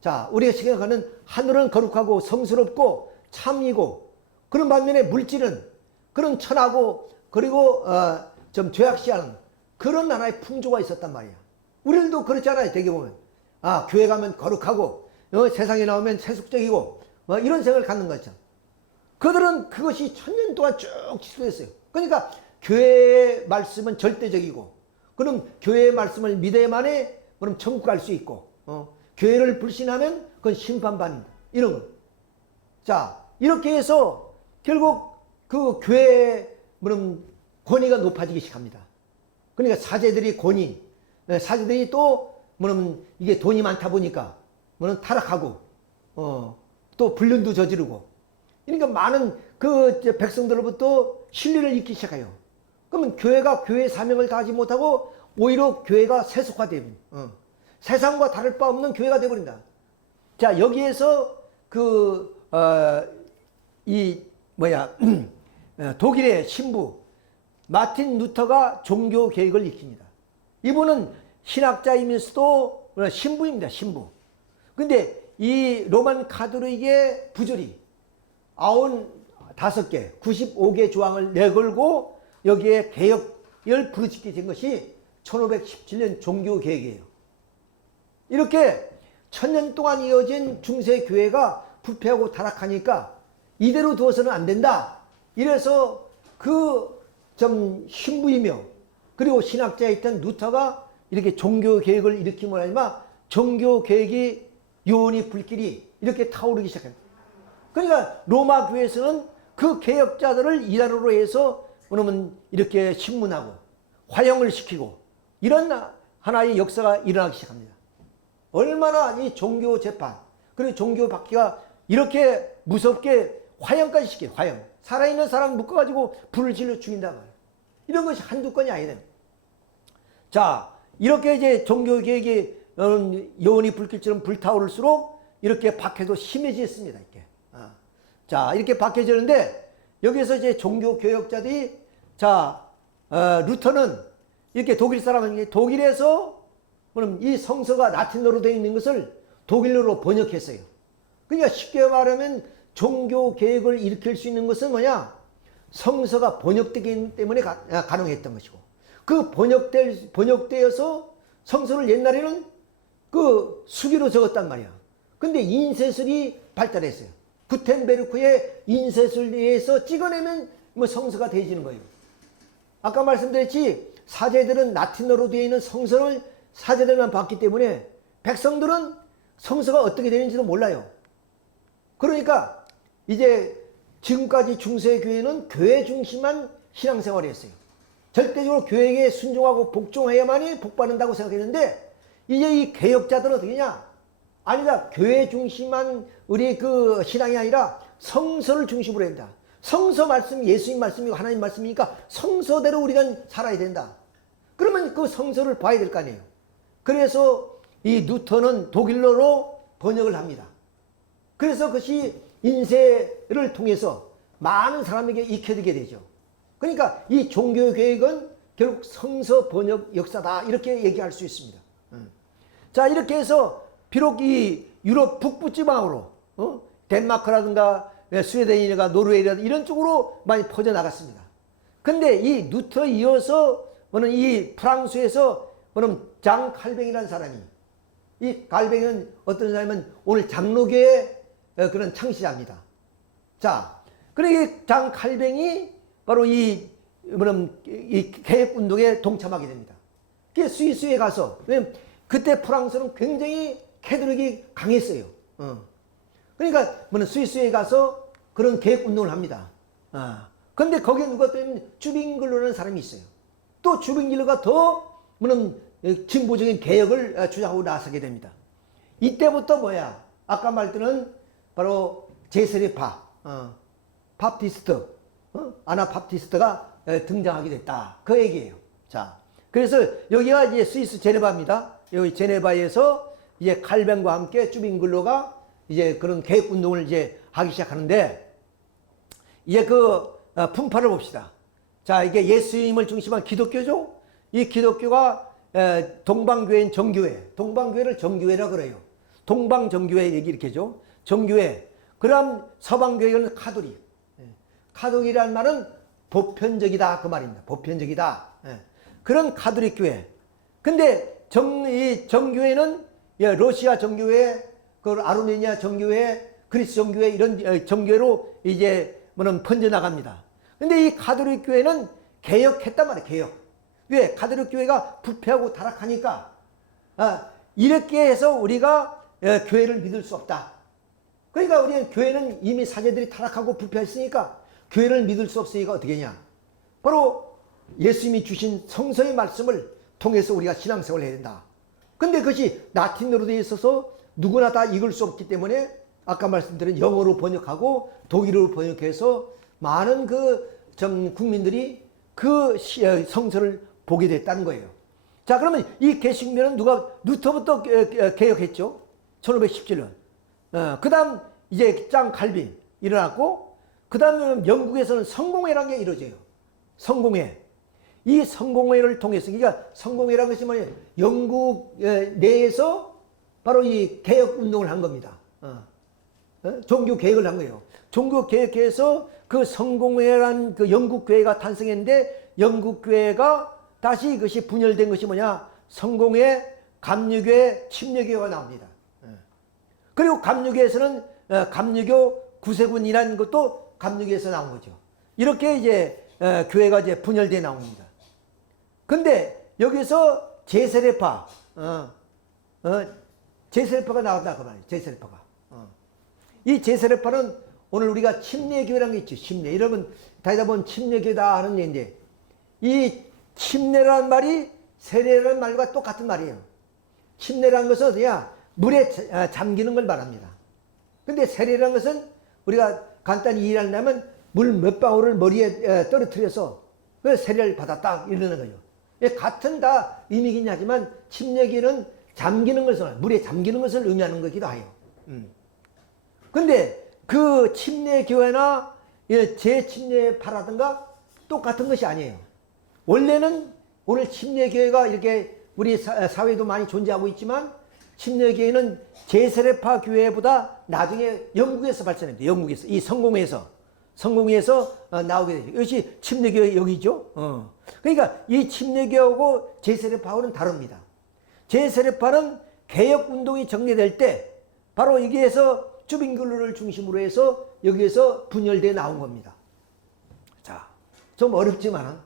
자, 우리가 생각하는 하늘은 거룩하고 성스럽고 참이고 그런 반면에 물질은 그런 천하고 그리고 좀 죄악시하는 그런 나라의 풍조가 있었단 말이야. 우리들도 그렇잖아요. 되게 보면 교회 가면 거룩하고 세상에 나오면 세속적이고 이런 생각을 갖는 거죠. 그들은 그것이 1000년 동안 쭉 지속했어요. 그러니까 교회의 말씀은 절대적이고 그럼 교회의 말씀을 믿어야만이 그럼 천국 갈 수 있고 교회를 불신하면 그건 심판받는다. 이런 거. 자, 이렇게 해서 결국 그 교회의 권위가 높아지기 시작합니다. 그러니까 사제들이 사제들이 또 이게 돈이 많다 보니까 타락하고 또 불륜도 저지르고 그러니까 많은 그 백성들로부터 신뢰를 잃기 시작해요. 그러면 교회가 교회의 사명을 다하지 못하고 오히려 교회가 세속화되고 세상과 다를 바 없는 교회가 되어버린다. 자, 여기에서 독일의 신부 마틴 루터가 종교 개혁을 일으킵니다. 이분은 신학자이면서도 신부입니다. 신부. 근데 이 로만 카톨릭의 부조리 95개, 95개 조항을 내걸고 여기에 개혁을 부르짖게 된 것이 1517년 종교개혁이에요. 이렇게 1000년 동안 이어진 중세교회가 부패하고 타락하니까 이대로 두어서는 안 된다. 이래서 신부이며 그리고 신학자였던 루터가 이렇게 종교개혁을 일으킴으로 하지만 종교개혁이 요원이 불길이 이렇게 타오르기 시작합니다. 그러니까 로마 교회에서는 그 개혁자들을 일하로 해서 그러면 이렇게 신문하고 화형을 시키고 이런 하나의 역사가 일어나기 시작합니다. 얼마나 이 종교 재판 그리고 종교 박해가 이렇게 무섭게 화형까지 시켜요. 화형. 살아있는 사람 묶어가지고 불을 질러 죽인단 말이에요. 이런 것이 한두 건이 아니에요. 자, 이렇게 이제 종교 개혁이 여운이 불길처럼 불타오를수록 이렇게 박해도 심해졌습니다. 이렇게. 자, 이렇게 박해지는데 여기서 이제 종교 개혁자들이 루터는 이렇게 독일 사람은 독일에서 그럼 이 성서가 라틴어로 되어 있는 것을 독일어로 번역했어요. 그러니까 쉽게 말하면 종교 개혁을 일으킬 수 있는 것은 뭐냐? 성서가 번역되기 때문에 가능했던 것이고 그 번역되어서 성서를 옛날에는 그 수기로 적었단 말이야. 근데 인쇄술이 발달했어요. 구텐베르크의 인쇄술에 의해서 찍어내면 성서가 되어지는 거예요. 아까 말씀드렸지 사제들은 라틴어로 되어 있는 성서를 사제들만 봤기 때문에 백성들은 성서가 어떻게 되는지도 몰라요. 그러니까 이제 지금까지 중세교회는 교회 중심한 신앙생활을 했어요. 절대적으로 교회에 순종하고 복종해야만이 복받는다고 생각했는데 이제 이 개혁자들은 어떻게 하냐? 아니다. 교회 중심한 우리 그 신앙이 아니라 성서를 중심으로 한다. 성서 말씀이 예수님 말씀이고 하나님 말씀이니까 성서대로 우리가 살아야 된다. 그러면 그 성서를 봐야 될 거 아니에요. 그래서 이 루터는 독일어로 번역을 합니다. 그래서 그것이 인쇄를 통해서 많은 사람에게 익혀지게 되죠. 그러니까 이 종교개혁은 결국 성서 번역 역사다 이렇게 얘기할 수 있습니다. 자, 이렇게 해서 비록 이 유럽 북부지방으로 덴마크라든가 스웨덴이라든가 노르웨이라든가 이런 쪽으로 많이 퍼져나갔습니다. 근데 이 루터 이어서 이 프랑스에서 장 칼뱅이라는 사람이 이 칼뱅은 어떤 사람은 오늘 장로교의 그런 창시자입니다. 자, 그러니까 장 칼뱅이 바로 이 개혁운동에 동참하게 됩니다. 그게 스위스에 가서 왜냐면 그때 프랑스는 굉장히 캐톨릭이 강했어요. 그러니까 스위스에 가서 그런 개혁운동을 합니다. 그런데 거기에 누가 때문에 주빙글러라는 사람이 있어요. 또 주빙글러가 더 진보적인 개혁을 주장하고 나서게 됩니다. 이때부터 아까 말했던 바로 제세례파, 밥티스트, 아나밥티스트가 등장하게 됐다. 그 얘기예요. 자, 그래서 여기가 이제 스위스 제네바입니다. 여기 제네바에서 이제 칼뱅과 함께 쭈빙글로가 이제 그런 개혁 운동을 이제 하기 시작하는데, 이제 그 풍파를 봅시다. 자, 이게 예수님을 중심한 기독교죠. 이 기독교가 동방교회인 정교회, 동방교회를 정교회라 그래요. 동방정교회 얘기 이렇게 하죠. 정교회. 그럼 서방교회는 카톨릭. 카톨릭이라는 말은 보편적이다 그 말입니다. 보편적이다. 그런 카톨릭 교회. 근데 이 정교회는 러시아 정교회, 그 아르메니아 정교회, 그리스 정교회 이런 정교회로 이제 뭐는 번져 나갑니다. 근데 이 카톨릭 교회는 개혁했단 말이에요. 개혁. 왜? 카톨릭 교회가 부패하고 타락하니까 이렇게 해서 우리가 교회를 믿을 수 없다. 그러니까 우리는 교회는 이미 사제들이 타락하고 부패했으니까 교회를 믿을 수 없으니까 어떻게 하냐. 바로 예수님이 주신 성서의 말씀을 통해서 우리가 신앙생활을 해야 된다. 근데 그것이 라틴어로 되어 있어서 누구나 다 읽을 수 없기 때문에 아까 말씀드린 영어로 번역하고 독일어로 번역해서 많은 국민들이 그 성서를 보게 됐다는 거예요. 자, 그러면 이 개신교는 누가 루터부터 개혁했죠. 1517년. 그 다음 이제 짱 칼빈 일어났고, 그 다음에 영국에서는 성공회라는 게 이루어져요. 성공회. 이 성공회를 통해서, 그러니까 성공회라는 것이 뭐냐면 영국 내에서 바로 이 개혁 운동을 한 겁니다. 종교 개혁을 한 거예요. 종교 개혁해서 그 성공회란 그 영국 교회가 탄생했는데, 영국 교회가 다시 이것이 분열된 것이 뭐냐? 성공회, 감리교회, 침례교회가 나옵니다. 그리고 감리교회에서는 감리교 구세군이라는 것도 감리교회에서 나온 거죠. 이렇게 이제 교회가 이제 분열돼 나옵니다. 근데 여기서 제세례파, 제세례파가 나왔다 그 말이에요. 제세례파가. 이 제세례파는 오늘 우리가 침례교회라는 게 있죠. 침례. 여러분 다니다 보면 침례교다 하는 얘기인데, 이 침례라는 말이 세례라는 말과 똑같은 말이에요. 침례라는 것은 그냥 물에 잠기는 걸 말합니다. 근데 세례라는 것은 우리가 간단히 이해하려면 물 몇 방울을 머리에 떨어뜨려서 그 세례를 받았다 이러는 거죠. 같은 다 의미긴 하지만 침례기는 잠기는 것을, 물에 잠기는 것을 의미하는 거기도 해요. 근데 그 침례교회나 재침례파라든가 똑같은 것이 아니에요. 원래는 오늘 침례교회가 이렇게 우리 사회도 많이 존재하고 있지만, 침례교회는 제세례파 교회보다 나중에 영국에서 발전했대요. 영국에서. 이 성공회에서 나오게 되죠. 이것이 침례교회 여기죠. 그러니까 이 침례교회하고 제세례파하고는 다릅니다. 제세례파는 개혁운동이 정리될 때 바로 여기에서 쭈빙글루를 중심으로 해서 여기에서 분열되어 나온 겁니다. 자, 좀 어렵지만,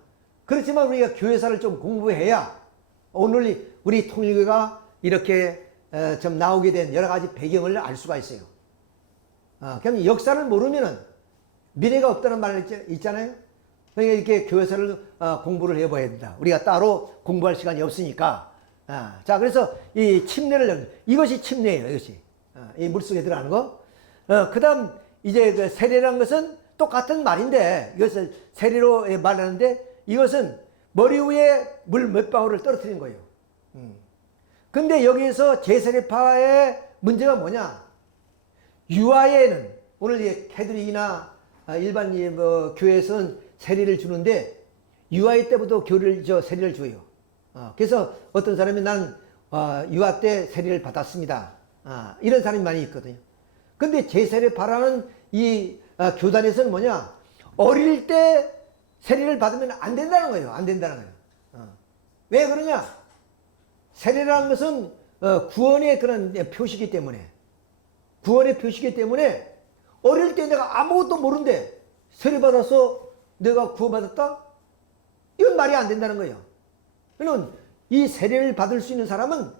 그렇지만 우리가 교회사를 좀 공부해야 오늘 우리 통일교가 이렇게 좀 나오게 된 여러 가지 배경을 알 수가 있어요. 그럼 역사를 모르면은 미래가 없다는 말 있잖아요. 그러니까 이렇게 교회사를 공부를 해봐야 된다. 우리가 따로 공부할 시간이 없으니까. 자, 그래서 이 침례를, 이것이 침례예요. 이것이. 이 물속에 들어가는 거. 그 다음 이제 그 세례라는 것은 똑같은 말인데, 이것을 세례로 말하는데, 이것은 머리 위에 물 몇 방울을 떨어뜨린 거예요. 근데 여기에서 제세례파의 문제가 뭐냐? 유아에는 오늘 캐톨릭이나 일반 교회에서는 세례를 주는데, 유아의 때부터 세례를 줘요. 그래서 어떤 사람이 난 유아 때 세례를 받았습니다. 이런 사람이 많이 있거든요. 근데 제세례파라는 이 교단에서는 뭐냐? 어릴 때 세례를 받으면 안 된다는 거예요. 안 된다는 거예요. 왜 그러냐? 세례라는 것은 구원의 그런 표시이기 때문에, 구원의 표시이기 때문에 어릴 때 내가 아무것도 모르는데 세례 받아서 내가 구원받았다? 이건 말이 안 된다는 거예요. 그러면 이 세례를 받을 수 있는 사람은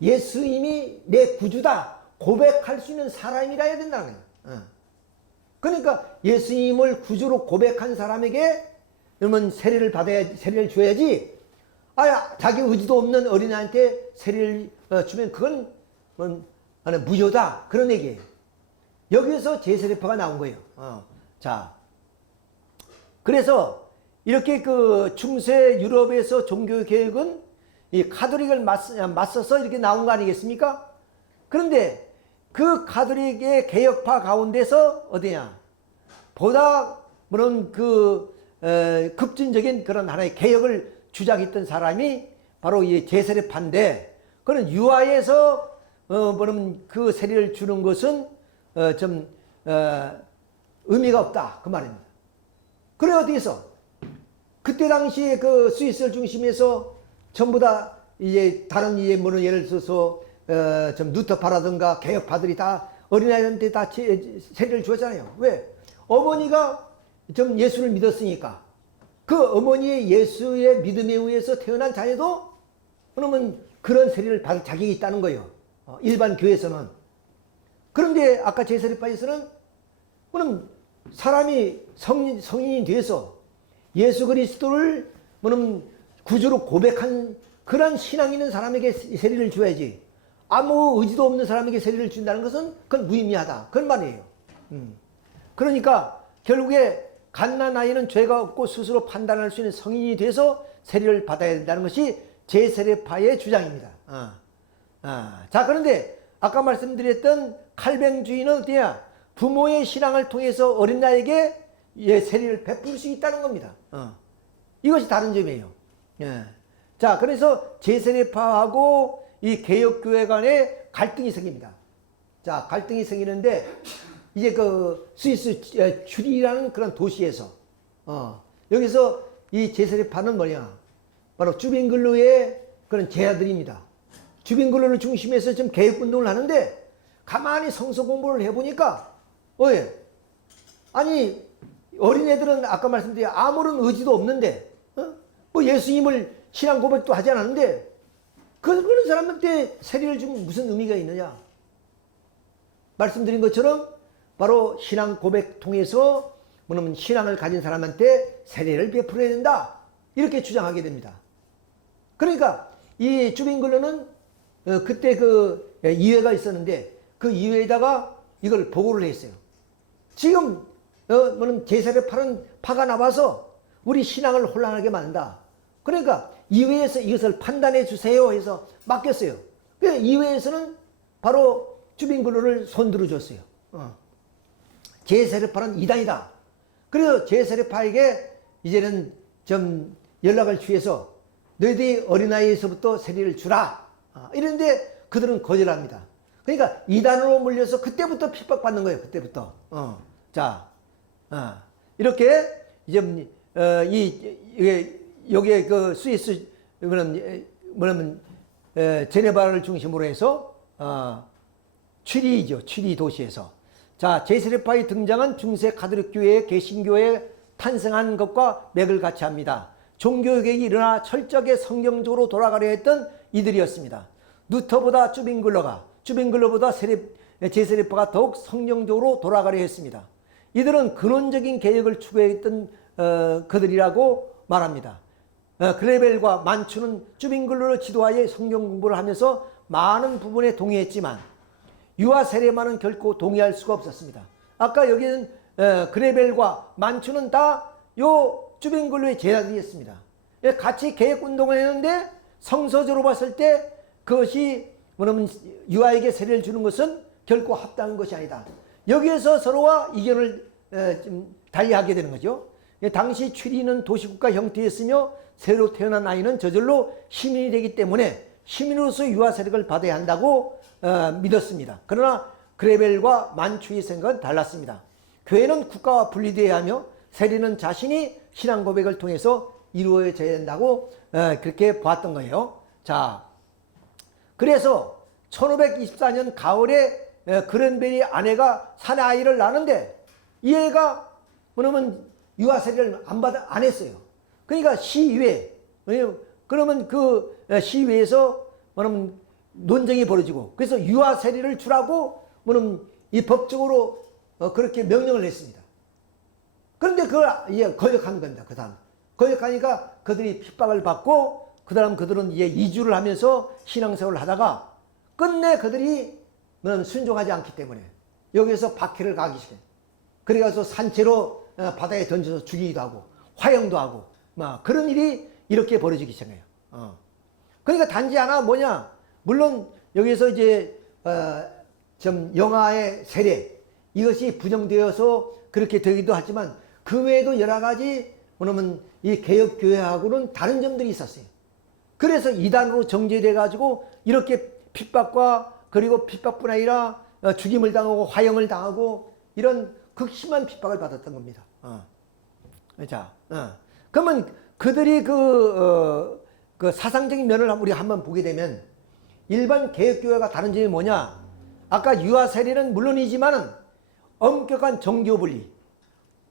예수님이 내 구주다 고백할 수 있는 사람이라 해야 된다는 거예요. 그러니까 예수님을 구주로 고백한 사람에게 그러면 세례를 줘야지, 자기 의지도 없는 어린아이한테 세례를 주면 그건 무효다, 그런 얘기예요. 여기에서 제세례파가 나온 거예요. 자, 그래서 이렇게 그 중세 유럽에서 종교 개혁은 이 카톨릭을 맞서서 이렇게 나온 거 아니겠습니까? 그런데 그 카톨릭의 개혁파 가운데서 어디냐? 보다 그런 급진적인 그런 하나의 개혁을 주장했던 사람이 바로 이 제세례파인데, 그런 유아에서 뭐냐면 그 세례를 주는 것은 좀 의미가 없다 그 말입니다. 그래 어디서 그때 당시에 그 스위스를 중심해서 전부 다 이제 다른 이제 뭐는 예를 들어서 좀 루터파라든가 개혁파들이 다 어린아이한테 다 세례를 주었잖아요. 왜? 어머니가 좀 예수를 믿었으니까 그 어머니의 예수의 믿음에 의해서 태어난 자녀도 그러면 그런 세례를 받을 자격이 있다는 거예요. 일반 교회에서는. 그런데 아까 제세례파에서는 그럼 사람이 성인이 돼서 예수 그리스도를 뭐냐면 구주로 고백한 그런 신앙 있는 사람에게 세례를 줘야지, 아무 의지도 없는 사람에게 세례를 준다는 것은 그건 무의미하다 그런 말이에요. 그러니까 결국에 갓난아이는 죄가 없고 스스로 판단할 수 있는 성인이 돼서 세례를 받아야 된다는 것이 제세례파의 주장입니다. 자, 그런데 아까 말씀드렸던 칼뱅주의는 어때야? 부모의 신앙을 통해서 어린아이에게 세례를 베풀 수 있다는 겁니다. 이것이 다른 점이에요. 자, 그래서 제세례파하고 이 개혁교회 간에 갈등이 생깁니다. 자, 갈등이 생기는데 이제 그 스위스 츄리히라는 그런 도시에서 여기서 이 제세례파는 뭐냐? 바로 주빈글루의 그런 제자들입니다. 주빈글루를 중심해서 좀 개혁운동을 하는데 가만히 성서 공부를 해보니까 아니 어린애들은 아까 말씀드린 아무런 의지도 없는데 뭐 예수님을 신앙 고백도 하지 않았는데 그런 사람한테 세례를 주면 무슨 의미가 있느냐? 말씀드린 것처럼 바로 신앙 고백 통해서 뭐냐면 신앙을 가진 사람한테 세례를 베풀어야 된다 이렇게 주장하게 됩니다. 그러니까 이 주빈글루는 그때 그 이회가 있었는데 그 이회에다가 이걸 보고를 했어요. 지금 뭐는 제세례파는 파가 나와서 우리 신앙을 혼란하게 만든다. 그러니까 이회에서 이것을 판단해 주세요 해서 맡겼어요. 그래서 이회에서는 바로 주빈글루를 손들어 줬어요. 제세례파는 이단이다. 그래서 제세례파에게 이제는 좀 연락을 취해서 너희들이 어린아이에서부터 세례를 주라. 이런데 그들은 거절합니다. 그러니까 이단으로 물려서 그때부터 핍박받는 거예요. 그때부터. 자, 이렇게 이제 여기에 그 스위스 뭐냐면 제네바를 중심으로 해서 츄리히죠. 츄리히 도시에서. 자, 제세례파의 등장은 중세 가톨릭 교회의 개신교에 탄생한 것과 맥을 같이 합니다. 종교개혁이 일어나 철저하게 성경적으로 돌아가려 했던 이들이었습니다. 루터보다 주빈글루보다 제세례파가 더욱 성경적으로 돌아가려 했습니다. 이들은 근원적인 개혁을 추구했던 그들이라고 말합니다. 그레벨과 만추는 주빈글루를 지도하여 성경 공부를 하면서 많은 부분에 동의했지만 유아 세례만은 결코 동의할 수가 없었습니다. 아까 여기는 그레벨과 만추는 다 요 주빈글루의 제자들이었습니다. 같이 개혁운동을 했는데 성서적으로 봤을 때 그것이 뭐냐면 유아에게 세례를 주는 것은 결코 합당한 것이 아니다. 여기에서 서로가 이견을 좀 달리하게 되는 거죠. 당시 츄리히는 도시국가 형태였으며 새로 태어난 아이는 저절로 시민이 되기 때문에 시민으로서 유아 세례를 받아야 한다고 믿었습니다. 그러나 그레벨과 만추의 생각은 달랐습니다. 교회는 국가와 분리되어야 하며 세례는 자신이 신앙 고백을 통해서 이루어져야 된다고 그렇게 보았던 거예요. 자, 그래서 1524년 가을에 그렌벨이 아내가 산에 아이를 낳는데 이 애가 뭐냐면 유아 세례를 안 했어요. 그러니까 시의회, 그러면 그 시의회에서 뭐냐면 논쟁이 벌어지고 그래서 유아 세례를 주라고 뭐냐면 이 법적으로 그렇게 명령을 했습니다. 그런데 그걸 이제 거역한 겁니다. 그 다음 거역하니까 그들이 핍박을 받고 그 다음 그들은 이제 이주를 하면서 신앙생활을 하다가 끝내 그들이 순종하지 않기 때문에 여기서 박해를 가기 시작해요. 그래가서 산채로 바다에 던져서 죽이기도 하고 화형도 하고 막 그런 일이 이렇게 벌어지기 시작해요. 그러니까 단지 하나 뭐냐, 물론 여기서 이제 좀 영아의 세례 이것이 부정되어서 그렇게 되기도 하지만 그 외에도 여러 가지 뭐냐면 이 개혁교회하고는 다른 점들이 있었어요. 그래서 이단으로 정죄돼 가지고 이렇게 핍박과 그리고 핍박뿐 아니라 죽임을 당하고 화형을 당하고 이런 극심한 핍박을 받았던 겁니다. 자, 그러면 그들이 그 사상적인 면을 우리 한번 보게 되면 일반 개혁교회가 다른 점이 뭐냐? 아까 유아 세례는 물론이지만은 엄격한 정교 분리.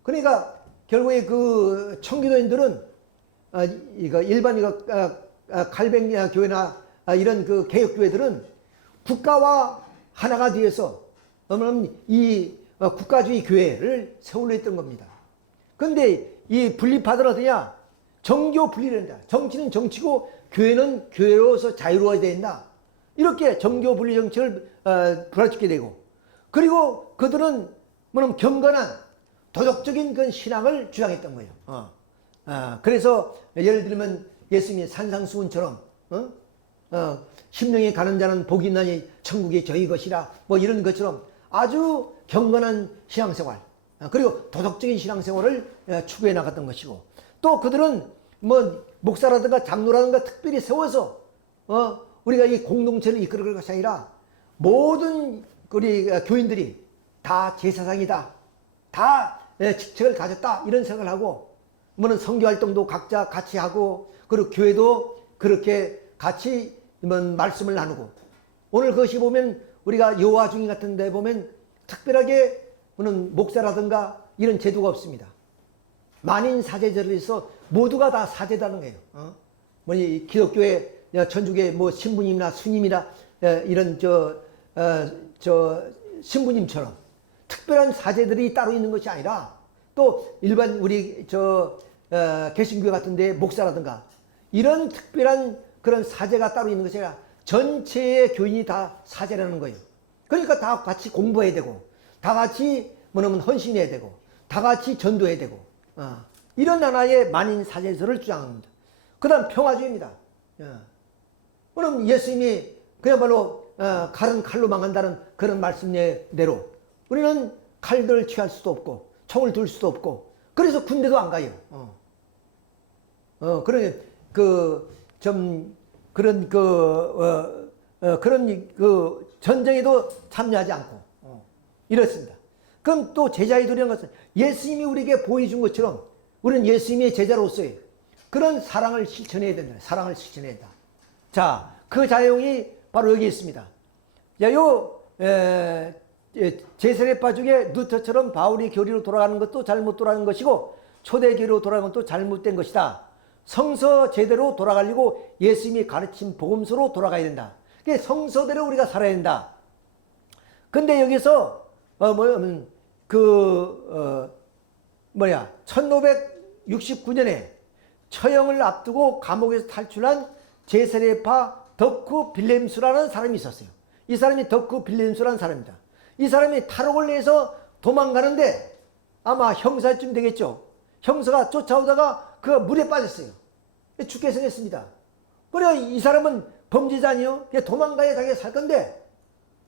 그러니까 결국에 그 청교도인들은 이거 일반 이거 갈뱅 교회나 이런 그 개혁교회들은 국가와 하나가 되어서 이 국가주의 교회를 세우려 했던 겁니다. 그런데 이 분리파들은 어떠냐? 정교 분리를 한다. 정치는 정치고 교회는 교회로서 자유로워야 된다. 이렇게 정교 분리 정책을 부라지게 되고, 그리고 그들은 뭐냐면 경건한 도덕적인 그 신앙을 주장했던 거예요. 그래서 예를 들면 예수님의 산상수훈처럼 심령이 가는 자는 복이 있나니 천국이 저희 것이라 뭐 이런 것처럼 아주 경건한 신앙생활, 그리고 도덕적인 신앙생활을 추구해 나갔던 것이고, 또 그들은 뭐 목사라든가 장로라든가 특별히 세워서 우리가 이 공동체를 이끌어갈 것이 아니라 모든 우리 교인들이 다 제사장이다, 다 직책을 가졌다 이런 생각을 하고, 뭐는 선교 활동도 각자 같이 하고, 그리고 교회도 그렇게 같이 말씀을 나누고, 오늘 그것이 보면 우리가 여호와 중인 같은 데 보면 특별하게 뭐는 목사라든가 이런 제도가 없습니다. 만인 사제절을 해서 모두가 다 사제다는 거예요. 뭐 기독교의 천주교의 뭐 신부님이나 스님이나 이런 신부님처럼 특별한 사제들이 따로 있는 것이 아니라, 또 일반 우리 개신교회 같은 데 목사라든가 이런 특별한 그런 사제가 따로 있는 것이 아니라 전체의 교인이 다 사제라는 거예요. 그러니까 다 같이 공부해야 되고, 다 같이 뭐냐면 헌신해야 되고, 다 같이 전도해야 되고, 이런 하나의 만인 사제설을 주장합니다. 그 다음 평화주의입니다. 그럼 예수님이 그야말로 칼은 칼로 망한다는 그런 말씀대로 우리는 칼들을 취할 수도 없고 총을 들 수도 없고, 그래서 군대도 안 가요. 그런 전쟁에도 참여하지 않고 이렇습니다. 그럼 또 제자의 도리라는 것은 예수님이 우리에게 보여준 것처럼 우리는 예수님의 제자로서의 그런 사랑을 실천해야 된다. 사랑을 실천해야 된다. 자, 그 자용이 바로 여기 있습니다. 자, 제세례파 중에 누터처럼 바울이 교리로 돌아가는 것도 잘못 돌아가는 것이고, 초대 교리로 돌아가는 것도 잘못된 것이다. 성서 제대로 돌아가려고 예수님이 가르친 복음서로 돌아가야 된다. 그러니까 성서대로 우리가 살아야 된다. 근데 여기서 1569년에 처형을 앞두고 감옥에서 탈출한 제세례파 덕후 빌렘수라는 사람이 있었어요. 이 사람이 덕후 빌렘수라는 사람입니다. 이 사람이 탈옥을 내서 도망가는데 아마 형사쯤 되겠죠. 형사가 쫓아오다가 그 물에 빠졌어요. 죽게 생겼습니다. 그래, 이 사람은 범죄자 아니요? 도망가야 자기가 살 건데,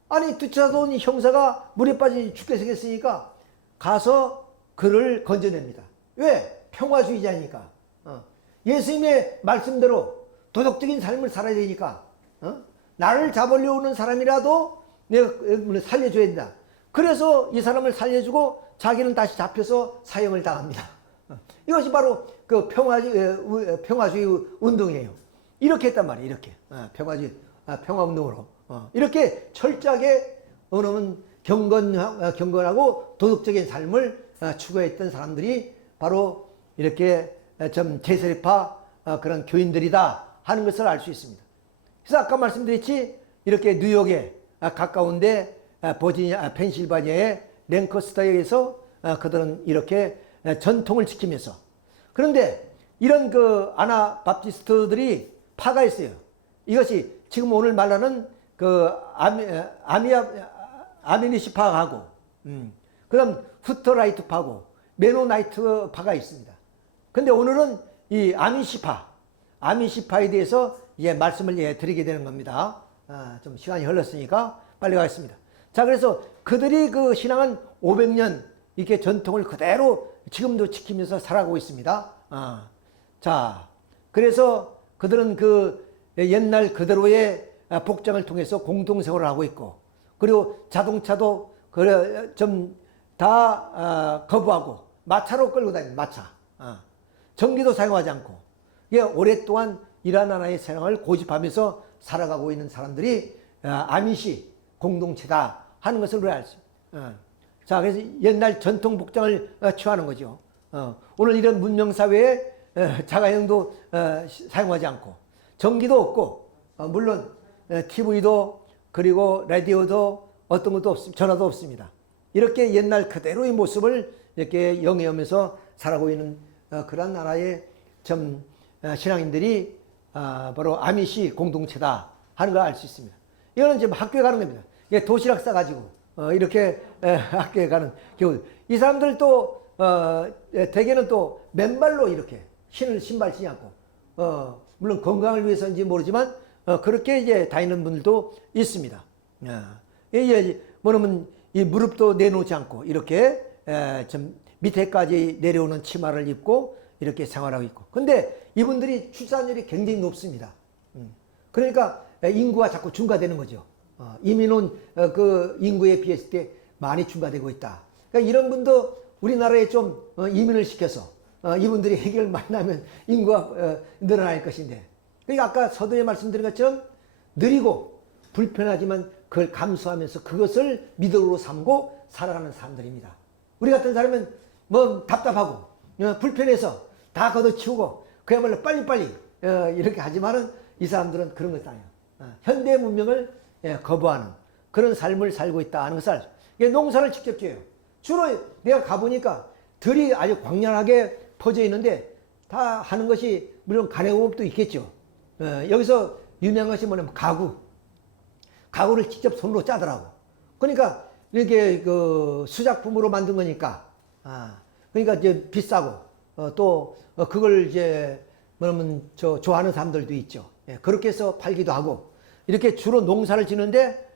아니 뒤쫓아온 형사가 물에 빠져 죽게 생겼으니까 가서 그를 건져냅니다. 왜? 평화주의자니까. 예수님의 말씀대로 도덕적인 삶을 살아야 되니까. 나를 잡으려 오는 사람이라도 내가 살려줘야 된다. 그래서 이 사람을 살려주고 자기는 다시 잡혀서 사형을 당합니다. 이것이 바로 그 평화주의 운동이에요. 이렇게 했단 말이에요. 이렇게 평화운동으로 이렇게 철저하게 경건하고 도덕적인 삶을 추구했던 사람들이 바로 이렇게 좀 제세례파 그런 교인들이다 하는 것을 알 수 있습니다. 그래서 아까 말씀드렸지, 이렇게 뉴욕에 가까운데 버지니아, 펜실바니아의 랭커스터에서 그들은 이렇게 전통을 지키면서, 그런데 이런 그 아나바프티스트들이 파가 있어요. 이것이 지금 오늘 말하는 그 아미니시파하고 그다음 후터라이트파고 메노나이트파가 있습니다. 근데 오늘은 이 아미시파에 대해서 말씀을 드리게 되는 겁니다. 좀 시간이 흘렀으니까 빨리 가겠습니다. 자, 그래서 그들이 그 신앙은 500년 이렇게 전통을 그대로 지금도 지키면서 살아가고 있습니다. 자, 그래서 그들은 그 옛날 그대로의 복장을 통해서 공동생활을 하고 있고, 그리고 자동차도 좀 다 거부하고 마차로 끌고 다니는 마차, 전기도 사용하지 않고, 이게 오랫동안 이란 하나의 생활을 고집하면서 살아가고 있는 사람들이 아미시 공동체다 하는 것을 우리가 알 수 있습니다. 자, 그래서 옛날 전통 복장을 취하는 거죠. 오늘 이런 문명사회에 자가용도 사용하지 않고, 전기도 없고, 물론 TV도 그리고 라디오도 어떤 것도 없습니다. 전화도 없습니다. 이렇게 옛날 그대로의 모습을 이렇게 영위하면서 살아가고 있는 그런 나라의 좀 신앙인들이 바로 아미시 공동체다 하는 걸 알 수 있습니다. 이거는 지금 학교에 가는 겁니다. 도시락 싸가지고 이렇게 학교에 가는 경우, 이 사람들 또 대개는 또 맨발로 이렇게 신발 신지 않고, 물론 건강을 위해서인지 모르지만 그렇게 다니는 분들도 있습니다. 뭐냐면 이 무릎도 내놓지 않고 이렇게 좀 밑에까지 내려오는 치마를 입고 이렇게 생활하고 있고, 근데 이분들이 출산율이 굉장히 높습니다. 그러니까 인구가 자꾸 증가되는 거죠. 이민 온 그 인구에 비했을 때 많이 증가되고 있다. 그러니까 이런 분도 우리나라에 좀 이민을 시켜서 이분들이 해결 많이 나면 인구가 늘어날 것인데, 그러니까 아까 서두에 말씀드린 것처럼 느리고 불편하지만 그걸 감수하면서 그것을 미덕으로 삼고 살아가는 사람들입니다. 우리 같은 사람은 뭐 답답하고 불편해서 다 걷어치우고 그야말로 빨리빨리 이렇게 하지만은 이 사람들은 그런 것도 아니에요. 현대 문명을 거부하는 그런 삶을 살고 있다 하는 것을 알죠. 농사를 직접 지어요. 주로 내가 가보니까 들이 아주 광량하게 퍼져 있는데 다 하는 것이 물론 가래공업도 있겠죠. 여기서 유명한 것이 뭐냐면 가구를 직접 손으로 짜더라고. 그러니까 이렇게 그 수작품으로 만든 거니까, 그러니까 이제 비싸고, 또 그걸 이제 뭐냐면 좋아하는 사람들도 있죠. 그렇게 해서 팔기도 하고, 이렇게 주로 농사를 지는데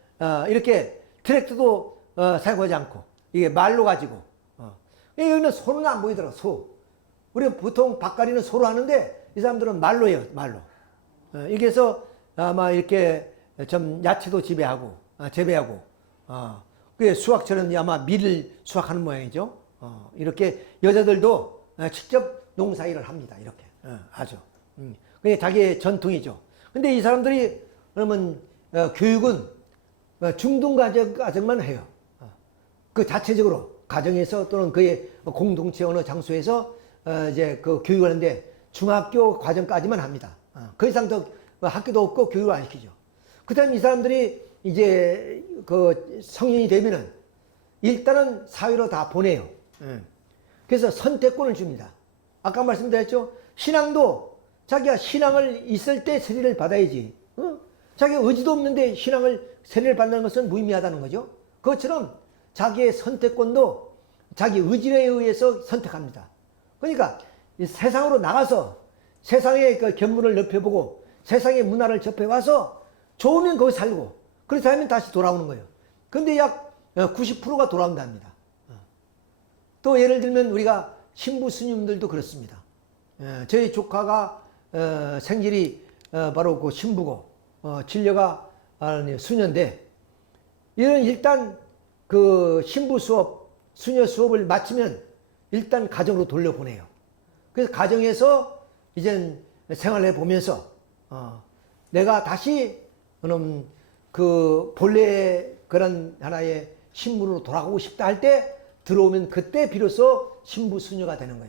이렇게 트랙터도 사용하지 않고 이게 말로 가지고, 여기는 소는 안 보이더라고. 소. 우리가 보통 밭갈이는 소로 하는데 이 사람들은 말로 해요. 말로. 이렇게 해서 아마 이렇게 좀 야채도 재배하고, 그 수확처럼 아마 밀을 수확하는 모양이죠. 이렇게 여자들도 직접 농사일을 합니다. 이렇게 아주. 그게 자기의 전통이죠. 근데 이 사람들이 그러면 교육은 중등 과정만 해요. 그 자체적으로 가정에서 또는 그의 공동체 어느 장소에서 이제 그 교육을 하는데 중학교 과정까지만 합니다. 그 이상 더 학교도 없고 교육을 안 시키죠. 그 다음 이 사람들이 이제 그 성인이 되면은 일단은 사회로 다 보내요. 그래서 선택권을 줍니다. 아까 말씀드렸죠. 신앙도 자기가 신앙을 있을 때 세례를 받아야지. 자기가 의지도 없는데 신앙을 세례를 받는 것은 무의미하다는 거죠. 그것처럼 자기의 선택권도 자기 의지에 의해서 선택합니다. 그러니까 세상으로 나가서 세상의 그 견문을 넓혀보고 세상의 문화를 접해와서 좋으면 거기 살고 그렇지 않으면 다시 돌아오는 거예요. 근데 약 90%가 돌아온답니다. 또 예를 들면 우리가 신부 스님들도 그렇습니다. 저희 조카가 생질이 바로 그 신부고 진료가 수녀인데, 이런 일단 그 신부 수업, 수녀 수업을 마치면 일단 가정으로 돌려보내요. 그래서 가정에서 이젠 생활해 보면서 내가 다시 그럼 그 본래 그런 하나의 신부로 돌아가고 싶다 할 때 들어오면 그때 비로소 신부 수녀가 되는 거예요.